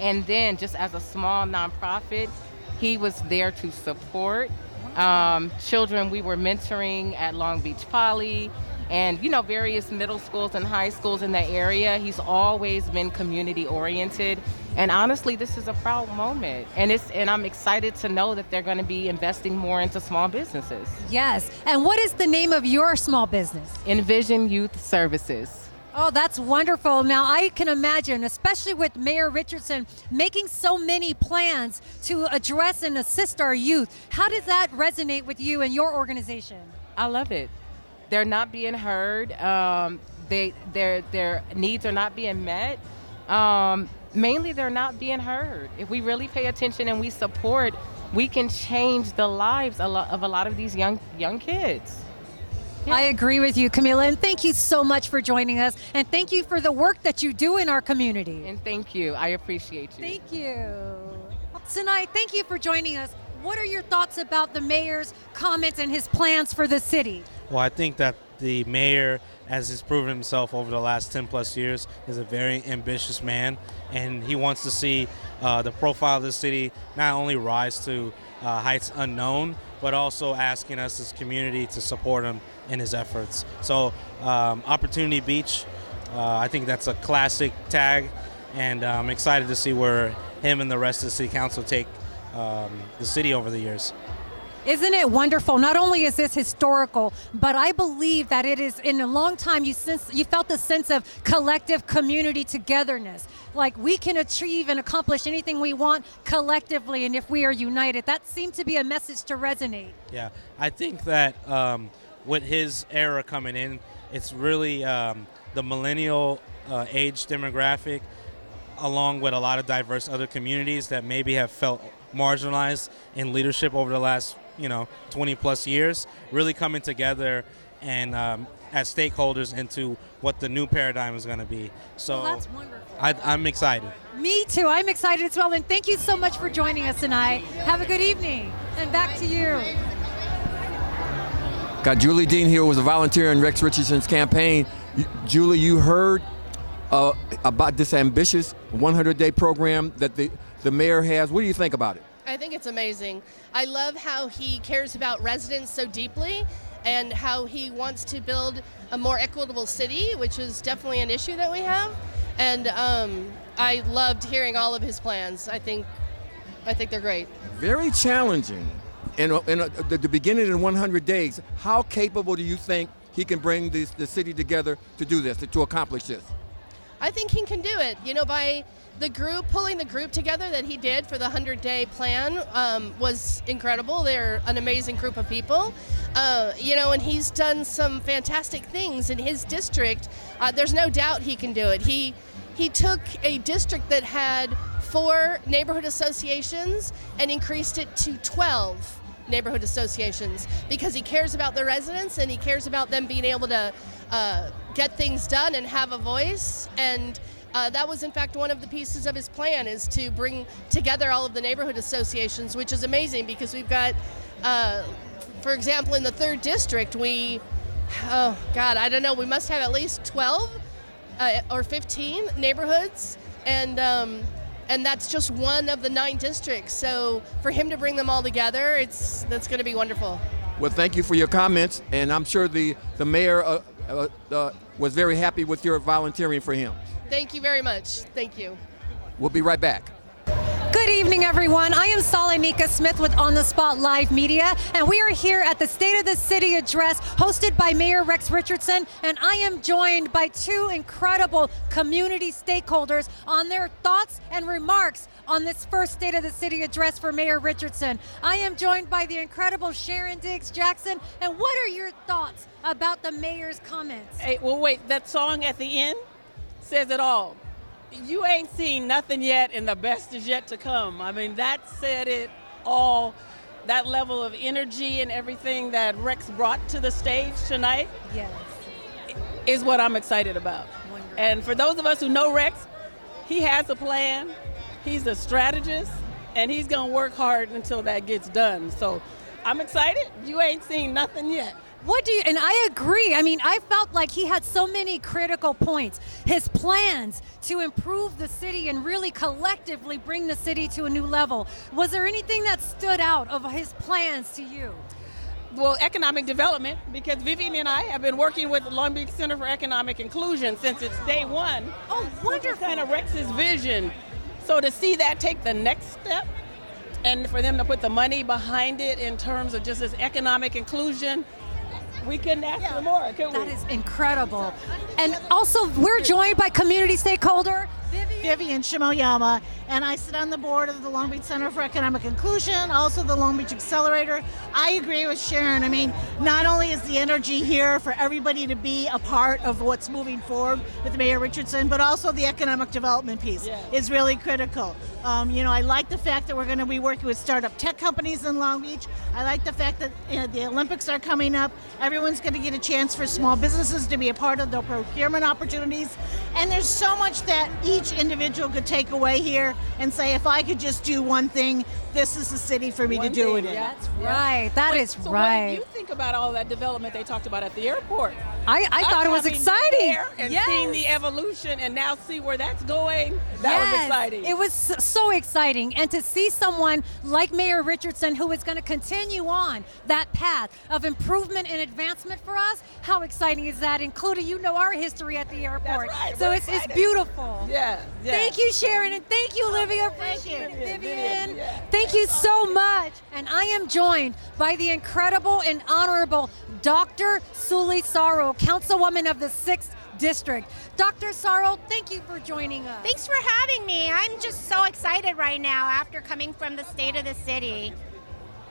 And then just as a small nonprofit, he was there to support children we were mentoring at Long Beach Poly and, various middle schools and high schools in that area. He's always been community oriented. And honestly, this is a proud moment. And I'm excited to know that they're going to be investing more into small businesses. Yes. And what is the name of your small business? Envision Youth Services. Oh, that's wonderful. Now, I can imagine, especially with Mayor Richardson making so many plans to address and assist our youth. How does that resonate with you and your organization? I love it. They're not being heard. Their needs are not being met. Mainly, they're not being heard. If we really pay attention and we support, we can change the lives of a lot of these young kids. I agree with you, Camila, and thank you so much for joining us, and thank you for the work that you do in our community. And thank you. I appreciate you. Thank you. Sinai, thank you for joining us. What are your thoughts about the mayor's comments and his plans for the city? Well, I think that the mayor, as he's proven himself over the last 10 plus years, is a very ambitious man, and he wants to see the profile of the city not only rise to heights unknown, but also asking us as community to support him in his efforts. So Opportunity Beach, I think that's a classic tag, and I'm excited to see where him and the rest of the city council take the city over the years. Isn't it wonderful? Not only is this historical, but I believe that it is, in a long time, you felt the sense of collective community togetherness. Like we can achieve and accomplish anything we want collectively, and if we are united. That seemed to be a message to resonate. Yeah, I think that with his era coming in, it's really the millennial age demographic, along with a lot of diverse other communities that maybe have felt marginalized in leadership over the last 20 plus years, really coming together and as stakeholders into what the new paradigm is going to be. So that's wonderful. I'm excited. Me too. I'm excited as well. And thank you so much for joining us tonight. Have a good evening. And back to you. Got Julie Dean here, who was a volunteer in Rex Richardson's campaign. Julie, you heard about this ambitious 100-day program that the mayor has. What do you think about it? I think it's amazing. I love how he cares about residents so deeply and how he wants to build a more equitable city, which is definitely an issue that we have. And I loved hearing all of his plans. I think they're great. Very challenging. In the beginning in 100 days, how capable do you think he can bring the city together to do this, to accomplish this? I think he can do it. By pulling the group together that he did for the 100-day plan was incredible. They're an amazing group of people, and he's done some fantastic things in his district. There's no doubt he can do it. He took a district that had 4 neighborhood associations and increased it to 12 neighborhood associations because he cares about the residents and he cares about them being able to get things done and have a voice. And that was in fact one of the pieces of his plan, is to bring together all of the neighborhood associations, which is amazing because we've got, for example, in the 3rd district, we must have at least 12 or 15 neighborhoods, and that's just one of the 9 districts. So for him to bring them all together, that's going to be wonderful. Well, thank you for your comments, and I'm sure the mayor was very happy with your volunteering for him. Thank you very much. Thank you. We'll be right back. Good evening. morning, everyone. I am Salanika Smith with On the Spot Live Media, and we are here at the State of the City address hosted by Mayor Rex Richardson, and I am joined by two incredible community stakeholders on their thoughts and remarks on this first State of the City address for Mayor Richardson. I am joined by the incredible Sharon Diggs Jackson, and what are your thoughts about the mayor's comments? Hey, well, wait, that song at the end says it all. You ain't seen nothing yet, and the best is yet to come. I mean, that said it all. That level of energy and everything that Rex brought to the stage tonight is what I'm excited about. Wonderful. And for those of us who know Rex, he has a plan, he's a strategist, and he's gonna work hard until that gets done. So I'm excited. You ain't seen nothing yet. What do you, and I agree. I mean, I felt like he had so many critical points. His plans to improve the city and really collectively bring the city to a new level. Was there anything that stood out of his plans to you? Well, economic development, because Vivian and I have been working with the Long Beach Center for Economic Inclusion since its day one. Oh, wonderful. Kind of Rex's vision. So to see that take the next step and for them to put the money behind it in terms of just this economic inclusion, we couldn't ask for more, could we? That is incredible. And also, we're joined by community stakeholder Vivian Shimoyama, and I sit on the board of the Long Beach Center for Economic Inclusion, also the Long Beach Accelerator. I agree with Sharon. I mean, not only is the energy here for everybody to be a part of what's moving forward with Mayor Richardson, but also the economic development piece is really critical. I like the fact that we're going to be working with startup tech companies in Long Beach. I like the fact that the Olympics are coming up. Everyone's going to get a chance for small businesses to be a part of the procurement opportunities. And there's so much that each individual could take away here and say, if I could just do one thing, this is the city for me to do it in. That's right. That is so right. What do you think about all that development they talked about at the airport? I thought it was exciting. And seeing the evolution and now see where that's going, that was exciting. It was so exciting. And to see someone like Mayor Richardson who is going to continue on that path of improvement and advancement for us, how exciting is that? Including, our history at the airport. That's right. So it's beautiful. Yeah. Thank you, Sharon, and thank you, Olivia. Appreciate it, Vivian. Thank you so much. And I am joined by the incredible and honorable Dr. Suli Sarro, Councilwoman of the 6th District. Dr. Sarro, thank you for joining us. Thanks for having me. I'm just so excited right now after coming from the State of the City.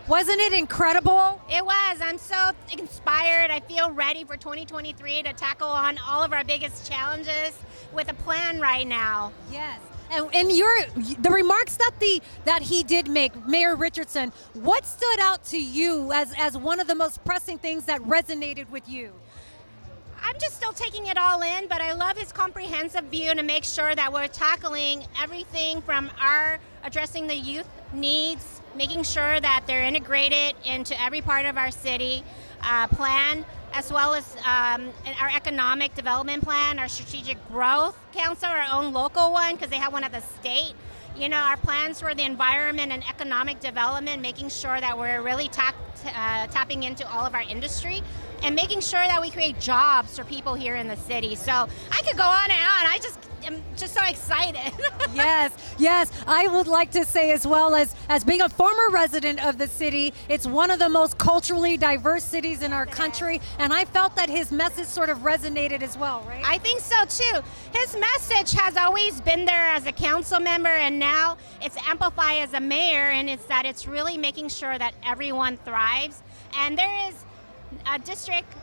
Wasn't it incredible? It was. I'm so inspired. I feel ready for 2023 to tackle on all of our biggest challenges with a plan right now. Yes. And the remarks that he did make, Mayor Richardson, what stood out to you as one of the most pressing things that resonated with you? I'm just still taking it all in, but I love his comprehensive view to make sure that we're tackling everything from addressing the youth needs, making sure that they're integrated into every part of our city plan, as well as our economic development plan, our strategic growth council, our own local one, because they have one at the state. Our plans for the environment and economic development, making sure that we're really tapping into all of our industry and making sure that we create jobs for people here in the city. So I could go on and on. I'm just so excited. Yes. I would like to say, as well as being a former resident of the city, it's one of the most culturally diverse cities in our country, and I felt that his message sort of resonated as well, right? I think so too. His message has always been there as a council member, and now it's amplified as a mayor, and it's really making sure that everyone thrives. And there is a district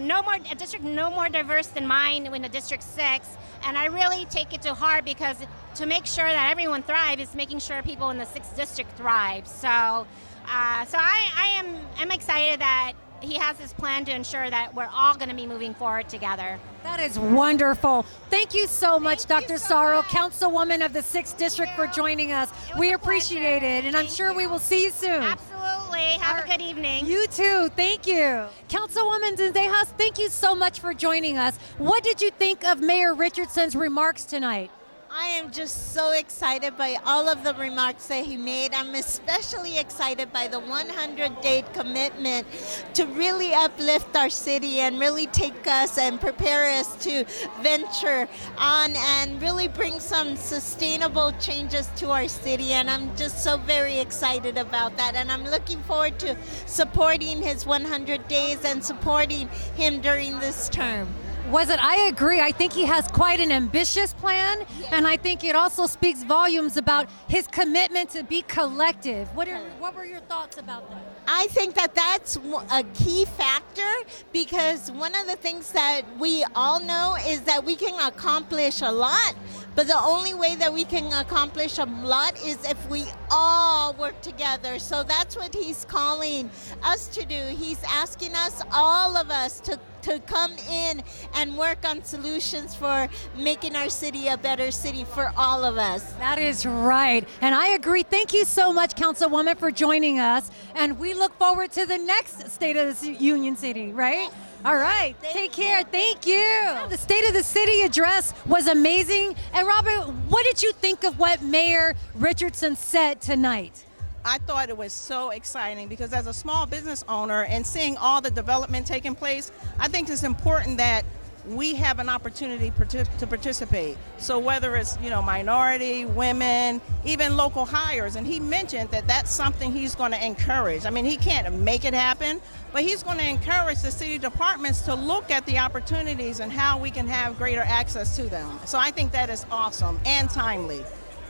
no more diverse than mine in the District 6, and I really take it to heart because to make sure that everyone thrives is making sure people in the 6th District thrive. So I'm excited that he has this plan to ensure that we're all going to be moving forward together. That is wonderful. Thank you so much, Dr. Sarro, Councilwoman of the 6th District, for joining us. We appreciate it, and I'm sure we will see you soon. Absolutely. Have a good evening. You too. Thank you. Councilwoman Zendejas, thank you so much for joining us. What did you think of Mayor Richardson's remarks tonight? I am just so excited by all of the remarks that he made. I'm especially excited by the 100-day commitment to really uplift our city and really take us and prepare us to venture on and really bring some sustainable changes to our city. And I'm just so very excited about that. And I'm looking forward to supporting his 100 days and supporting him during this term. I agree. I think he has quite an ambitious plan, and I think it also speaks volumes about his commitment to be collective. What were your thoughts about that? I think that that's a key factor, because one of the things that we all know is that we can accomplish a lot, but the only way that we can accomplish a lot is if we all work together. So that's what he's calling us to do. He's asking us, all of us, to come in and work on solutions for making our city a better city for all of us. That is right. And I agree. Thank you so much, Councilwoman, for joining us. And we look forward to the next State of the Union City, right? All right. Take care. Thank you. The State of the City address was amazing. And Robert, what did you think of what Mayor Richardson said tonight? I thought it was so exciting because as a small business owner and seeing all the development taking place, I think it's important that we have an opportunity to participate. So whether it's, minority, women, even local hires, and he mentioned that that's something he's going to encourage. I mean, he can't make it happen, but he's going to encourage the city departments to look at the opportunities and how we can have greater access to them. So I think that is awesome and timely.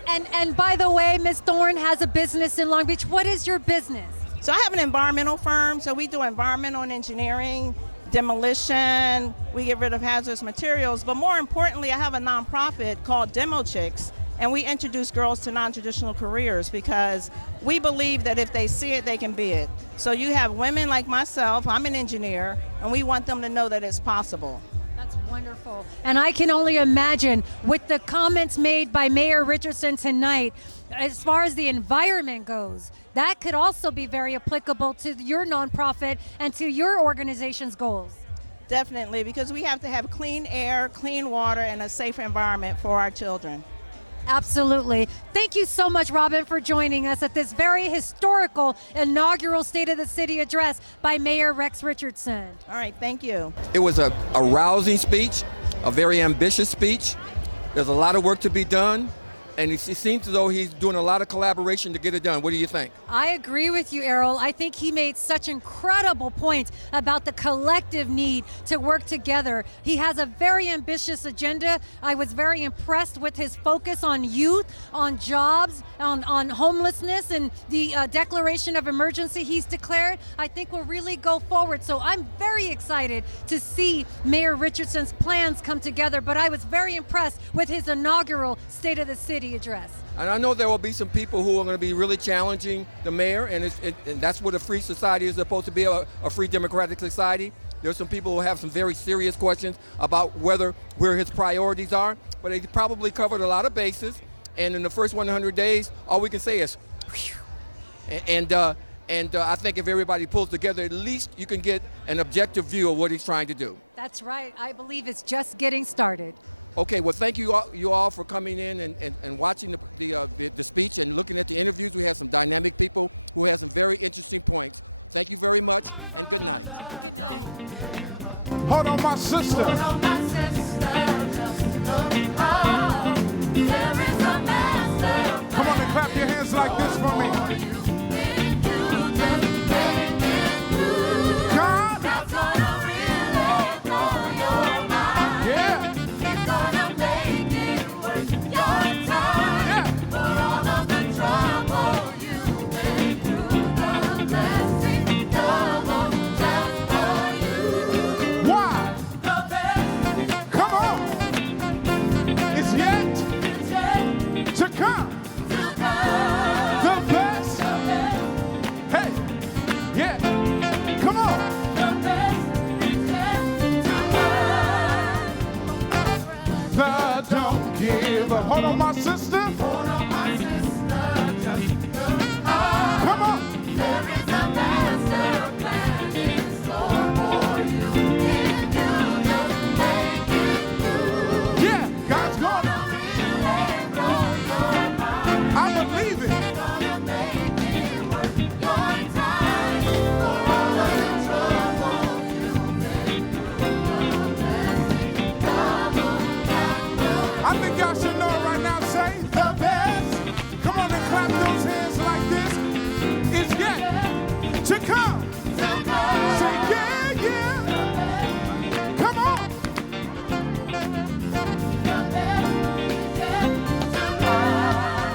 And by the way, Ms. Thorne has a business in Long Beach. What is your business? So I have an environmental firm. So we do environmental engineering, demolition, we get rid of hazardous materials. But more importantly, I have a nonprofit called Demo Chicks, and we introduce girls to non-traditional careers because we believe that if they see it, they can be it. So you have women like myself, I'm an engineer, and we want them to know that it's possible. That's wonderful. And I can only imagine with the comments made by Mayor Richardson tonight, as far as the environment goes, that could also be very applicable to your nonprofit and to your organization's goals. Definitely, because we have to have clean air, clean water, and a safe environment for our children. Absolutely. Thank you so much, Robin, for joining us at this very historical inaugural State of the City address by Mayor Rex Richardson. All right, thank you. It was a rousing speech, a very ambitious speech. There's a lot of work to be done, and it seems as though he's doing a lot of collaboration to get it done. What do you think? I agree with you, Errol. I think he made such incredible points about the collective need to work together. He has a very ambitious agenda. I was very impressed with his focus on youth, on jobs, on homelessness, and the declaration of emergency he's declared. I think will really go forward. So I'm very excited to see Mayor Richardson's plans come together, but I was very impressed with his inaugural State of the City address. And I know there will be some people who are going to be really challenging the mayor, and that's what a free society is supposed to be, a free democratic society. There's some people who have some very serious questions about where his priorities are, but he probably covered a lot of bases. And in the first 100 days, all we can say is, whew. And I think if everybody pulls together, at least you can get an objective view of what he's trying to do. That's right. I believe it's just getting started. Okay, well, thank you all for coming in and watching the speech and looking at the interviews. We had some dynamic people who had some very interesting points. Thank you very much, and good night. Good night. Hold on, my sister. Hold on, my sister. There is a master. Come on and clap your hands like this for me. Hold on, my sister. Hold on, my sister. Just look up. Come on. There is a master plan in store for you. If you just make it through. Yeah, God's gonna really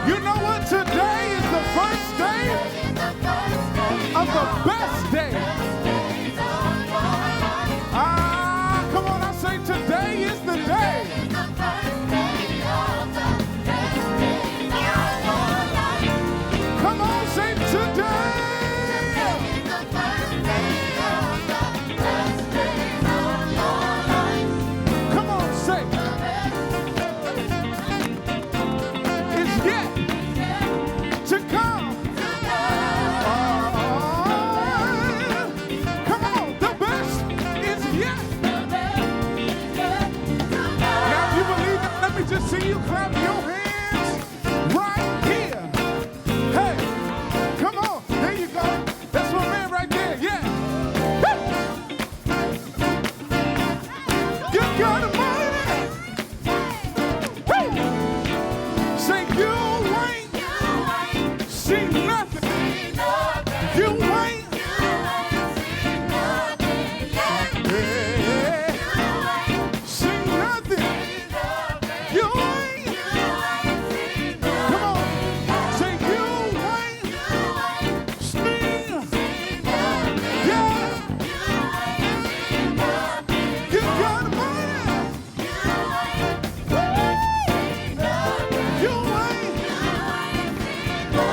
You know what? Today is the first day of the best day. Come on, I say today is the day. Come on, say today. Come on, say. It's yet to come. Come on, the best is yet. Now, if you believe it, let me just see you clap your hands right here. Hey, come on, there you go. That's my man right there, yeah. Woo! You got a money. Woo! Say you ain't seen nothing. You ain't seen nothing. You ain't. Come on. Say you ain't seen. Yeah. You got money. You ain't.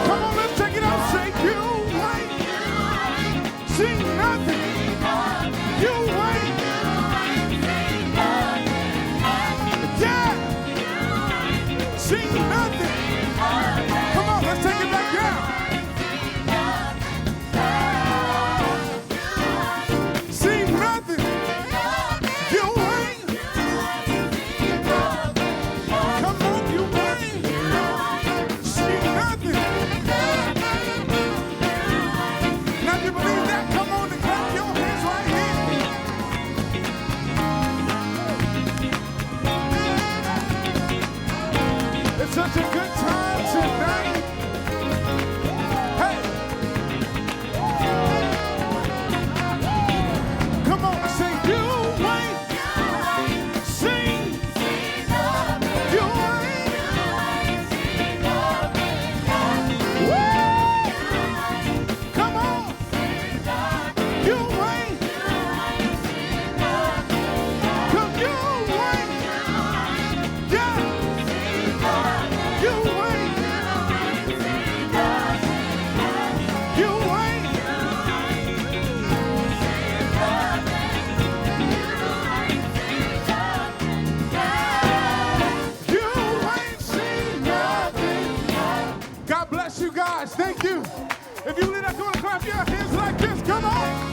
Come on, let's take it out. Say you ain't seen nothing. You ain't. Yeah. Seen nothing. Come on, let's take it back down. Seen nothing. You ain't. Come on, you ain't. Seen nothing. Now you believe that? Come on and clap your hands right here. It's such a good time tonight. Hey. Come on, say you ain't seen. You ain't. Woo! Come on. You ain't. Come you ain't. Yeah. You ain't. You ain't. You ain't seen nothing. God bless you guys. Thank you. If you believe that, go and clap your hands like this. Come on.